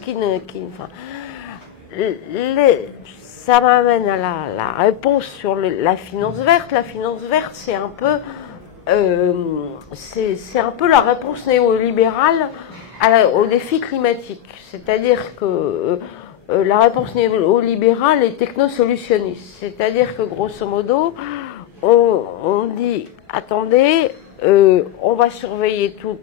ça m'amène à la réponse sur la finance verte. La finance verte, c'est un peu la réponse néolibérale au défi climatique. C'est-à-dire que la réponse néolibérale est technosolutionniste. C'est-à-dire que grosso modo, on dit attendez, on va surveiller tout.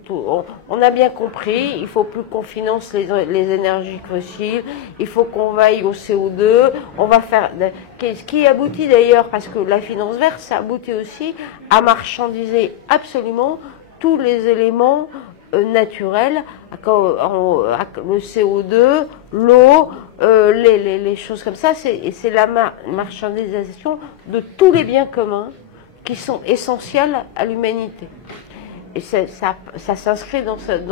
On a bien compris, il faut plus qu'on finance les énergies fossiles, il faut qu'on veille au CO2, on va faire... Ce qui aboutit d'ailleurs, parce que la finance verte, ça aboutit aussi à marchandiser absolument tous les éléments naturels, le CO2, l'eau, les choses comme ça, c'est la marchandisation de tous les biens communs qui sont essentiels à l'humanité. Et ça s'inscrit dans cette...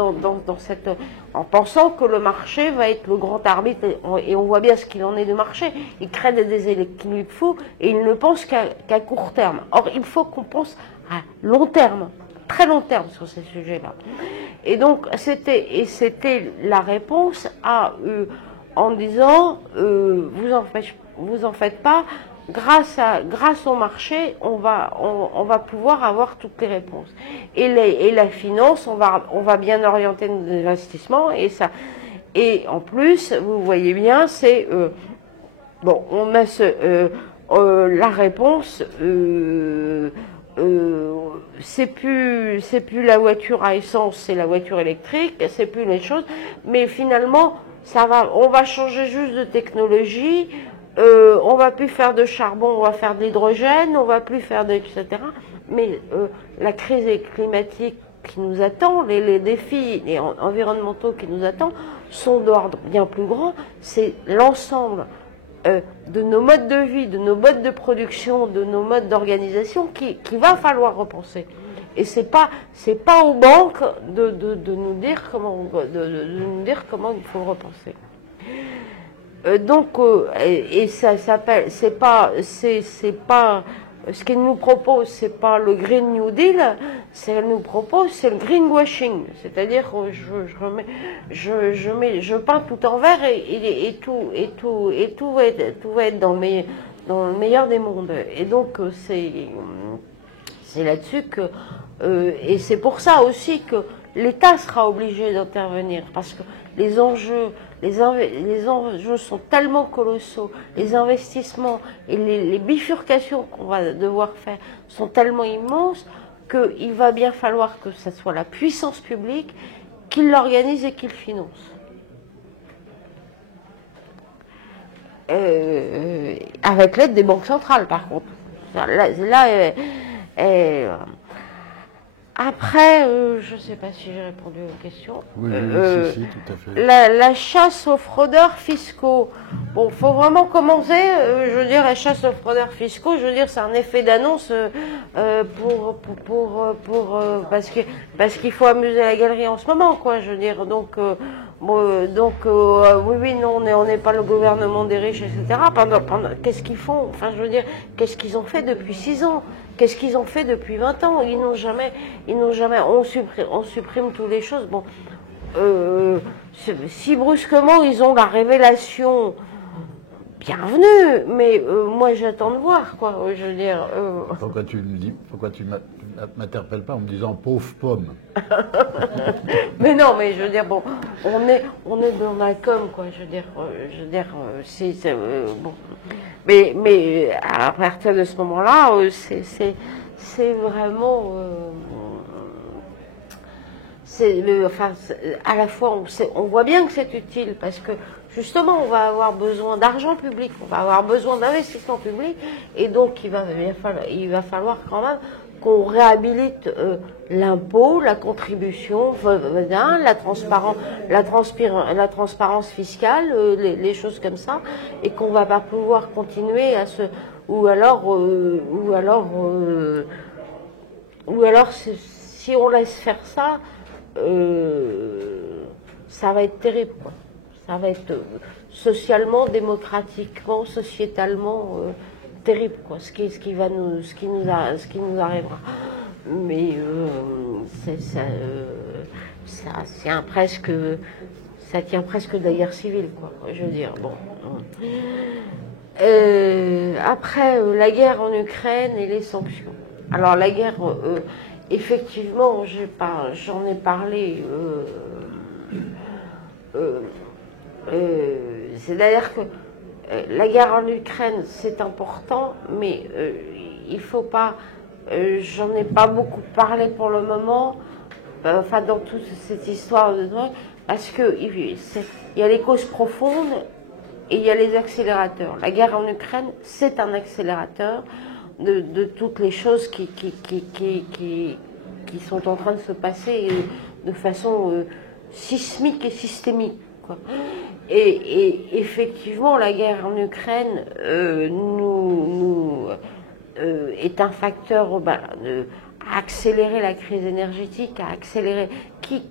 En pensant que le marché va être le grand arbitre, et on voit bien ce qu'il en est de marché. Il crée des déséquilibres fous, et il ne pense qu'à court terme. Or, il faut qu'on pense à long terme, très long terme sur ces sujets-là. Et donc, c'était la réponse en disant, vous en faites pas, grâce au marché, on va pouvoir avoir toutes les réponses. Et la finance, on va bien orienter nos investissements, et en plus, vous voyez bien, c'est on a la réponse. C'est plus la voiture à essence, c'est la voiture électrique, c'est plus les choses, mais finalement on va changer juste de technologie, on va plus faire de charbon, on va faire de l'hydrogène, on va plus faire de, etc. Mais la crise climatique qui nous attend, les défis environnementaux qui nous attendent, sont d'ordre bien plus grand. C'est l'ensemble de nos modes de vie, de nos modes de production, de nos modes d'organisation qu'il va falloir repenser. Et c'est pas aux banques de nous dire comment il faut le repenser. Et ça s'appelle, c'est pas ce qu'elle nous propose, c'est pas le Green New Deal, qu'elle nous propose, c'est le greenwashing, c'est-à-dire je peins tout en vert et tout va être dans le meilleur des mondes. Et donc c'est là-dessus que et c'est pour ça aussi que l'État sera obligé d'intervenir, parce que les enjeux sont tellement colossaux, les investissements et les bifurcations qu'on va devoir faire sont tellement immenses qu'il va bien falloir que ce soit la puissance publique qui l'organise et qui le finance. Avec l'aide des banques centrales, par contre. Après, je ne sais pas si j'ai répondu aux questions. Oui, si, tout à fait. La chasse aux fraudeurs fiscaux. Bon, faut vraiment commencer. Je veux dire, la chasse aux fraudeurs fiscaux, je veux dire, c'est un effet d'annonce parce qu'il faut amuser la galerie en ce moment, quoi. Je veux dire, oui, non, on n'est pas le gouvernement des riches, etc. Qu'est-ce qu'ils font? Enfin, je veux dire, qu'est-ce qu'ils ont fait depuis 6 ans? Qu'est-ce qu'ils ont fait depuis 20 ans? Ils n'ont jamais, on supprime toutes les choses. Bon, si brusquement ils ont la révélation, bienvenue, mais moi j'attends de voir, quoi. Je veux dire. Pourquoi tu le dis? Pourquoi tu m'interpelles pas en me disant pauvre pomme? Mais non, mais je veux dire, bon, on est dans la com, quoi. Je veux dire, bon. Mais à partir de ce moment-là, c'est vraiment, à la fois, on voit bien que c'est utile parce que justement, on va avoir besoin d'argent public, on va avoir besoin d'investissement public, et donc il va falloir quand même qu'on réhabilite l'impôt, la contribution, la transparence fiscale, les choses comme ça, et qu'on va pas pouvoir continuer à ou alors si on laisse faire ça, ça va être terrible, quoi. Ça va être socialement, démocratiquement, sociétalement terrible, quoi. Ce qui nous arrivera. Mais ça tient presque de la guerre civile, quoi. Je veux dire, bon. Après, la guerre en Ukraine et les sanctions. Alors la guerre, effectivement, j'en ai parlé. C'est-à-dire que la guerre en Ukraine, c'est important, mais il faut pas. J'en ai pas beaucoup parlé pour le moment. Enfin, dans toute cette histoire de drogue, parce que il y a les causes profondes et il y a les accélérateurs. La guerre en Ukraine, c'est un accélérateur de toutes les choses qui sont en train de se passer de façon sismique et systémique, quoi. Et effectivement, la guerre en Ukraine est un facteur à accélérer la crise énergétique, à accélérer qui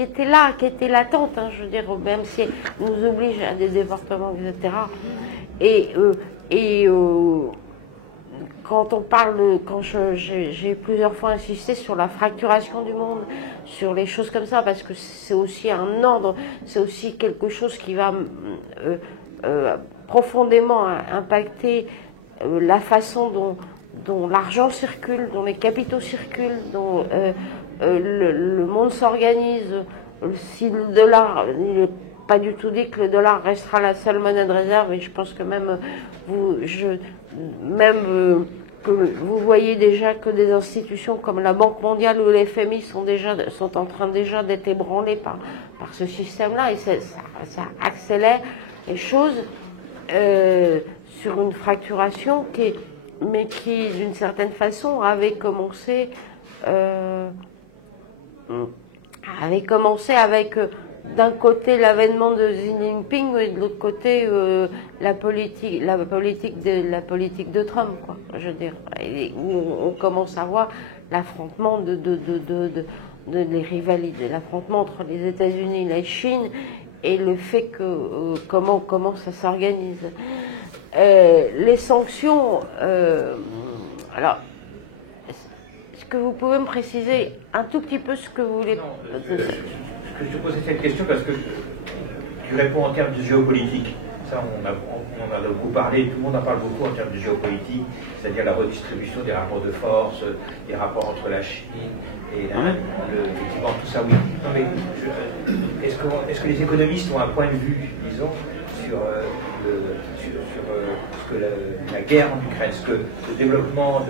était là, qui était latente, hein, je veux dire, même si elle nous oblige à des départements, etc. Quand on parle, j'ai plusieurs fois insisté sur la fracturation du monde, sur les choses comme ça, parce que c'est aussi un ordre, c'est aussi quelque chose qui va profondément impacter la façon dont l'argent circule, dont les capitaux circulent, dont le monde s'organise. Si le dollar, il n'est pas du tout dit que le dollar restera la seule monnaie de réserve, et je pense que que vous voyez déjà que des institutions comme la Banque mondiale ou l'FMI sont en train déjà d'être ébranlées par ce système-là, et ça accélère les choses sur une fracturation qui, d'une certaine façon, avait commencé avec d'un côté l'avènement de Xi Jinping et de l'autre côté la politique de Trump, quoi. Je veux dire, on commence à voir l'affrontement les rivalités, l'affrontement entre les États-Unis et la Chine, et le fait que comment ça s'organise. Les sanctions, alors, est-ce que vous pouvez me préciser un tout petit peu ce que vous voulez? Je te posais cette question parce que tu réponds en termes de géopolitique. Ça, on en a beaucoup parlé, tout le monde en parle beaucoup en termes de géopolitique, c'est-à-dire la redistribution des rapports de force, des rapports entre la Chine et l'Inde, effectivement, tout ça, oui. Non, mais est-ce que les économistes ont un point de vue, disons, sur ce que la guerre en Ukraine, ce que le développement,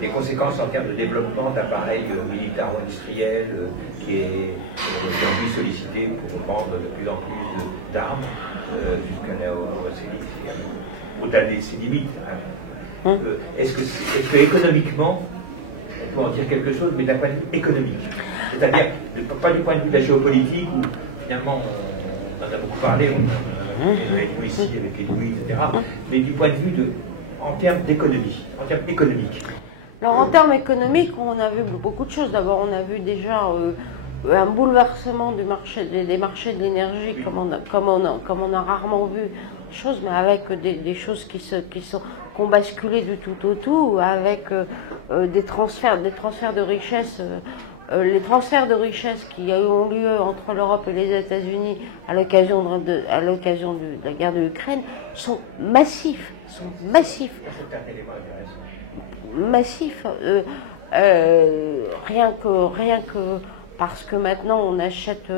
des conséquences en termes de développement d'appareils militaro-industriels qui est aujourd'hui sollicité pour vendre de plus en plus d'armes jusqu'à au-delà de ses limites. Hein. Est-ce que économiquement, on peut en dire quelque chose, mais d'un point de vue économique, c'est-à-dire pas du point de vue de la géopolitique où finalement on en a beaucoup parlé, on a dit ici avec les Louis, etc., mais du point de vue en termes d'économie, en termes économiques. Alors en termes économiques, on a vu beaucoup de choses. D'abord, on a vu déjà un bouleversement des marchés de l'énergie, comme on a rarement vu des choses, mais avec des choses qui ont basculé du tout au tout, avec des transferts de richesses. Les transferts de richesses qui ont lieu entre l'Europe et les États-Unis à l'occasion de la guerre de l'Ukraine sont massifs. Rien que parce que maintenant on achète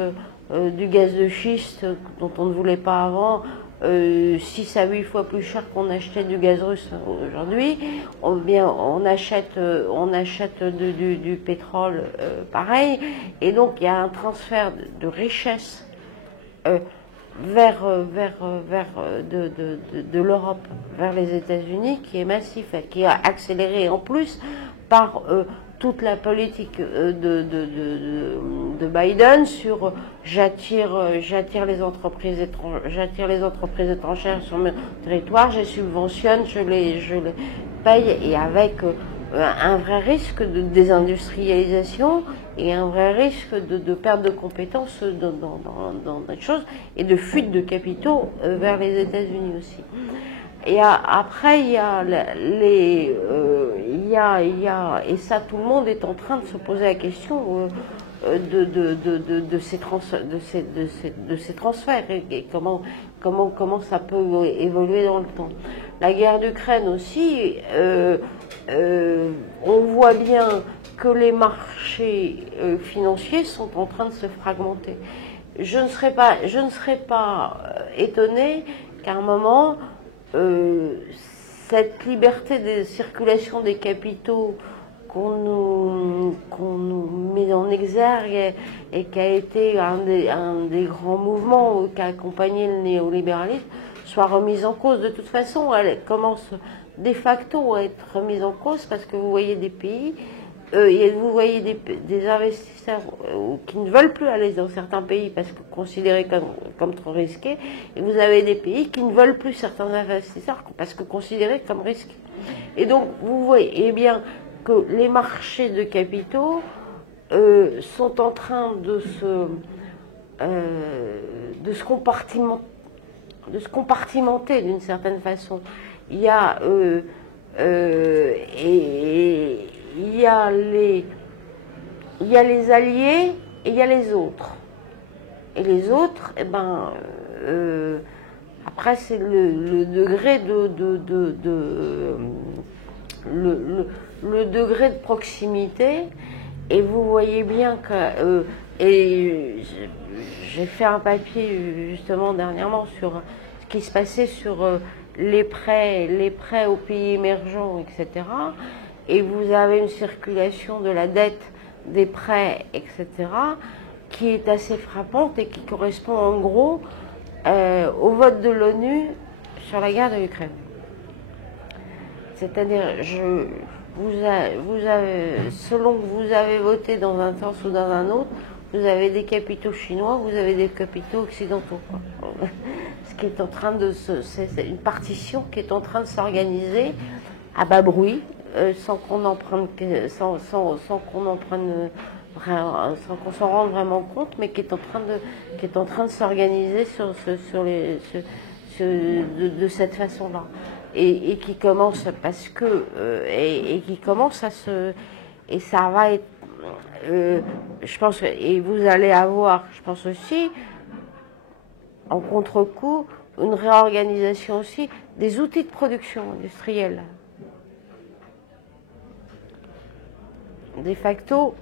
du gaz de schiste dont on ne voulait pas avant, 6 à 8 fois plus cher qu'on achetait du gaz russe aujourd'hui. On achète du pétrole pareil, et donc il y a un transfert de richesse de l'Europe vers les États-Unis qui est massif, qui est accéléré en plus par toute la politique de Biden sur j'attire les entreprises étrangères sur mon territoire, je les subventionne, je les paye, et avec un vrai risque de désindustrialisation et un vrai risque de perte de compétences dans des choses, et de fuite de capitaux vers les États-Unis aussi. Et après, il y a et ça, tout le monde est en train de se poser la question de ces transferts et comment ça peut évoluer dans le temps. La guerre d'Ukraine aussi, on voit bien que les marchés financiers sont en train de se fragmenter. Je ne serais pas étonnée qu'à un moment, cette liberté de circulation des capitaux qu'on nous met en exergue et qui a été un des grands mouvements qui a accompagné le néolibéralisme soit remise en cause. De toute façon, elle commence de facto à être remise en cause, parce que vous voyez des pays, vous voyez des investisseurs qui ne veulent plus aller dans certains pays parce que considérés comme trop risqués, et vous avez des pays qui ne veulent plus certains investisseurs parce que considérés comme risqués. Et donc vous voyez bien que les marchés de capitaux sont en train de se compartimenter d'une certaine façon. Il y a il y a les alliés et il y a les autres. Et les autres, après c'est le degré le degré de proximité. Et vous voyez bien que et j'ai fait un papier justement dernièrement sur ce qui se passait sur les prêts aux pays émergents, etc. Et vous avez une circulation de la dette, des prêts, etc., qui est assez frappante et qui correspond en gros au vote de l'ONU sur la guerre de l'Ukraine. C'est-à-dire, selon que vous avez voté dans un sens ou dans un autre, vous avez des capitaux chinois, vous avez des capitaux occidentaux, quoi. Ce qui est en train de c'est une partition qui est en train de s'organiser à bas bruit, sans qu'on s'en rende vraiment compte, mais qui est en train de s'organiser de cette façon-là. Et qui commence parce que et qui commence à se et ça va être je pense et vous allez avoir je pense aussi en contre-coup une réorganisation aussi des outils de production industrielle de facto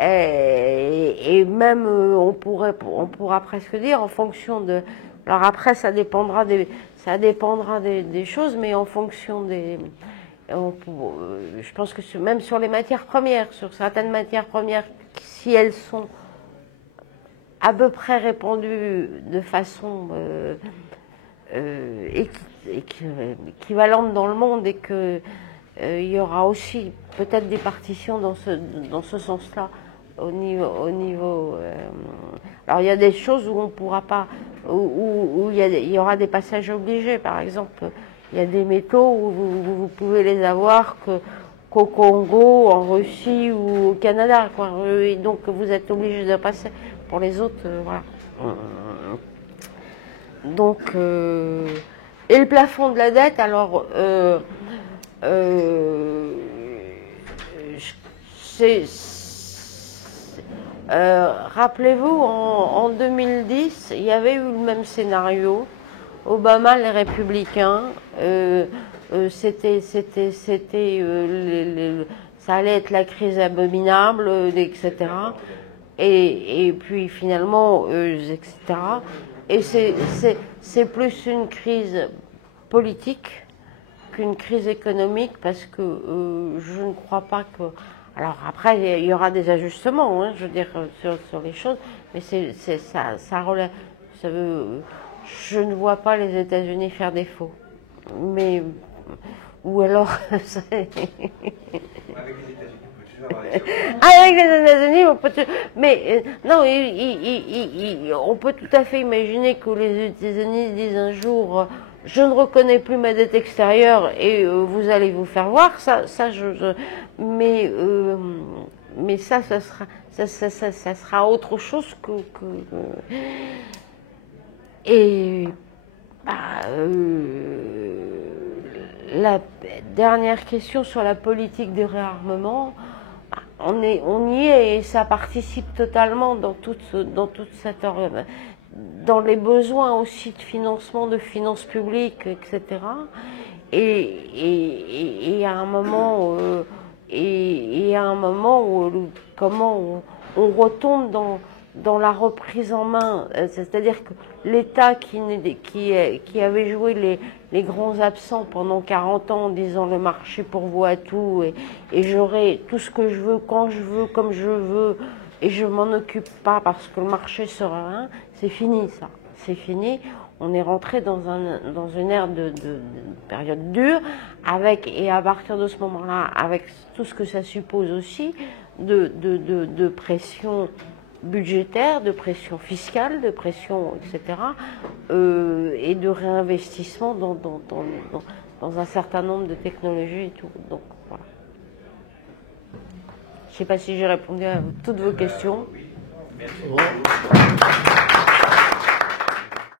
et même on pourra presque dire en fonction de alors après ça dépendra des choses, mais en fonction je pense que même sur les matières premières, sur certaines matières premières, si elles sont à peu près répandues de façon équivalente dans le monde et que il y aura aussi peut-être des partitions dans ce sens-là au niveau alors il y a des choses où on pourra pas où il y aura des passages obligés. Par exemple, il y a des métaux où vous pouvez les avoir qu'au Congo, en Russie ou au Canada, quoi. Et donc vous êtes obligé de passer. Pour les autres, voilà. Donc et le plafond de la dette, alors rappelez-vous, en 2010, il y avait eu le même scénario. Obama, les républicains, ça allait être la crise abominable, etc. Et puis finalement, etc. Et c'est plus une crise politique qu'une crise économique parce que je ne crois pas que... Alors après, il y aura des ajustements, hein, je veux dire, sur les choses, mais ça relève. Je ne vois pas les États-Unis faire défaut. Mais ou alors. Avec les États-Unis, on peut toujours avoir des avec les États-Unis, on peut toujours. Mais non, on peut tout à fait imaginer que les États-Unis disent un jour. Je ne reconnais plus ma dette extérieure et vous allez vous faire voir. Mais ça sera autre chose que et la dernière question sur la politique de réarmement, on y est et ça participe totalement dans toute cette dans les besoins aussi de financement, de finances publiques, etc. Et à un moment, où comment on retombe dans la reprise en main, c'est-à-dire que l'État qui avait joué les grands absents pendant 40 ans en disant le marché pourvoit tout et j'aurai tout ce que je veux, quand je veux, comme je veux, et je m'en occupe pas parce que le marché sera rien, c'est fini ça, c'est fini. On est rentré dans une ère de période dure, et à partir de ce moment-là, avec tout ce que ça suppose aussi, de pression budgétaire, de pression fiscale, de pression, etc., et de réinvestissement dans un certain nombre de technologies et tout. Donc voilà. Je ne sais pas si j'ai répondu à toutes vos questions. Oui. Merci.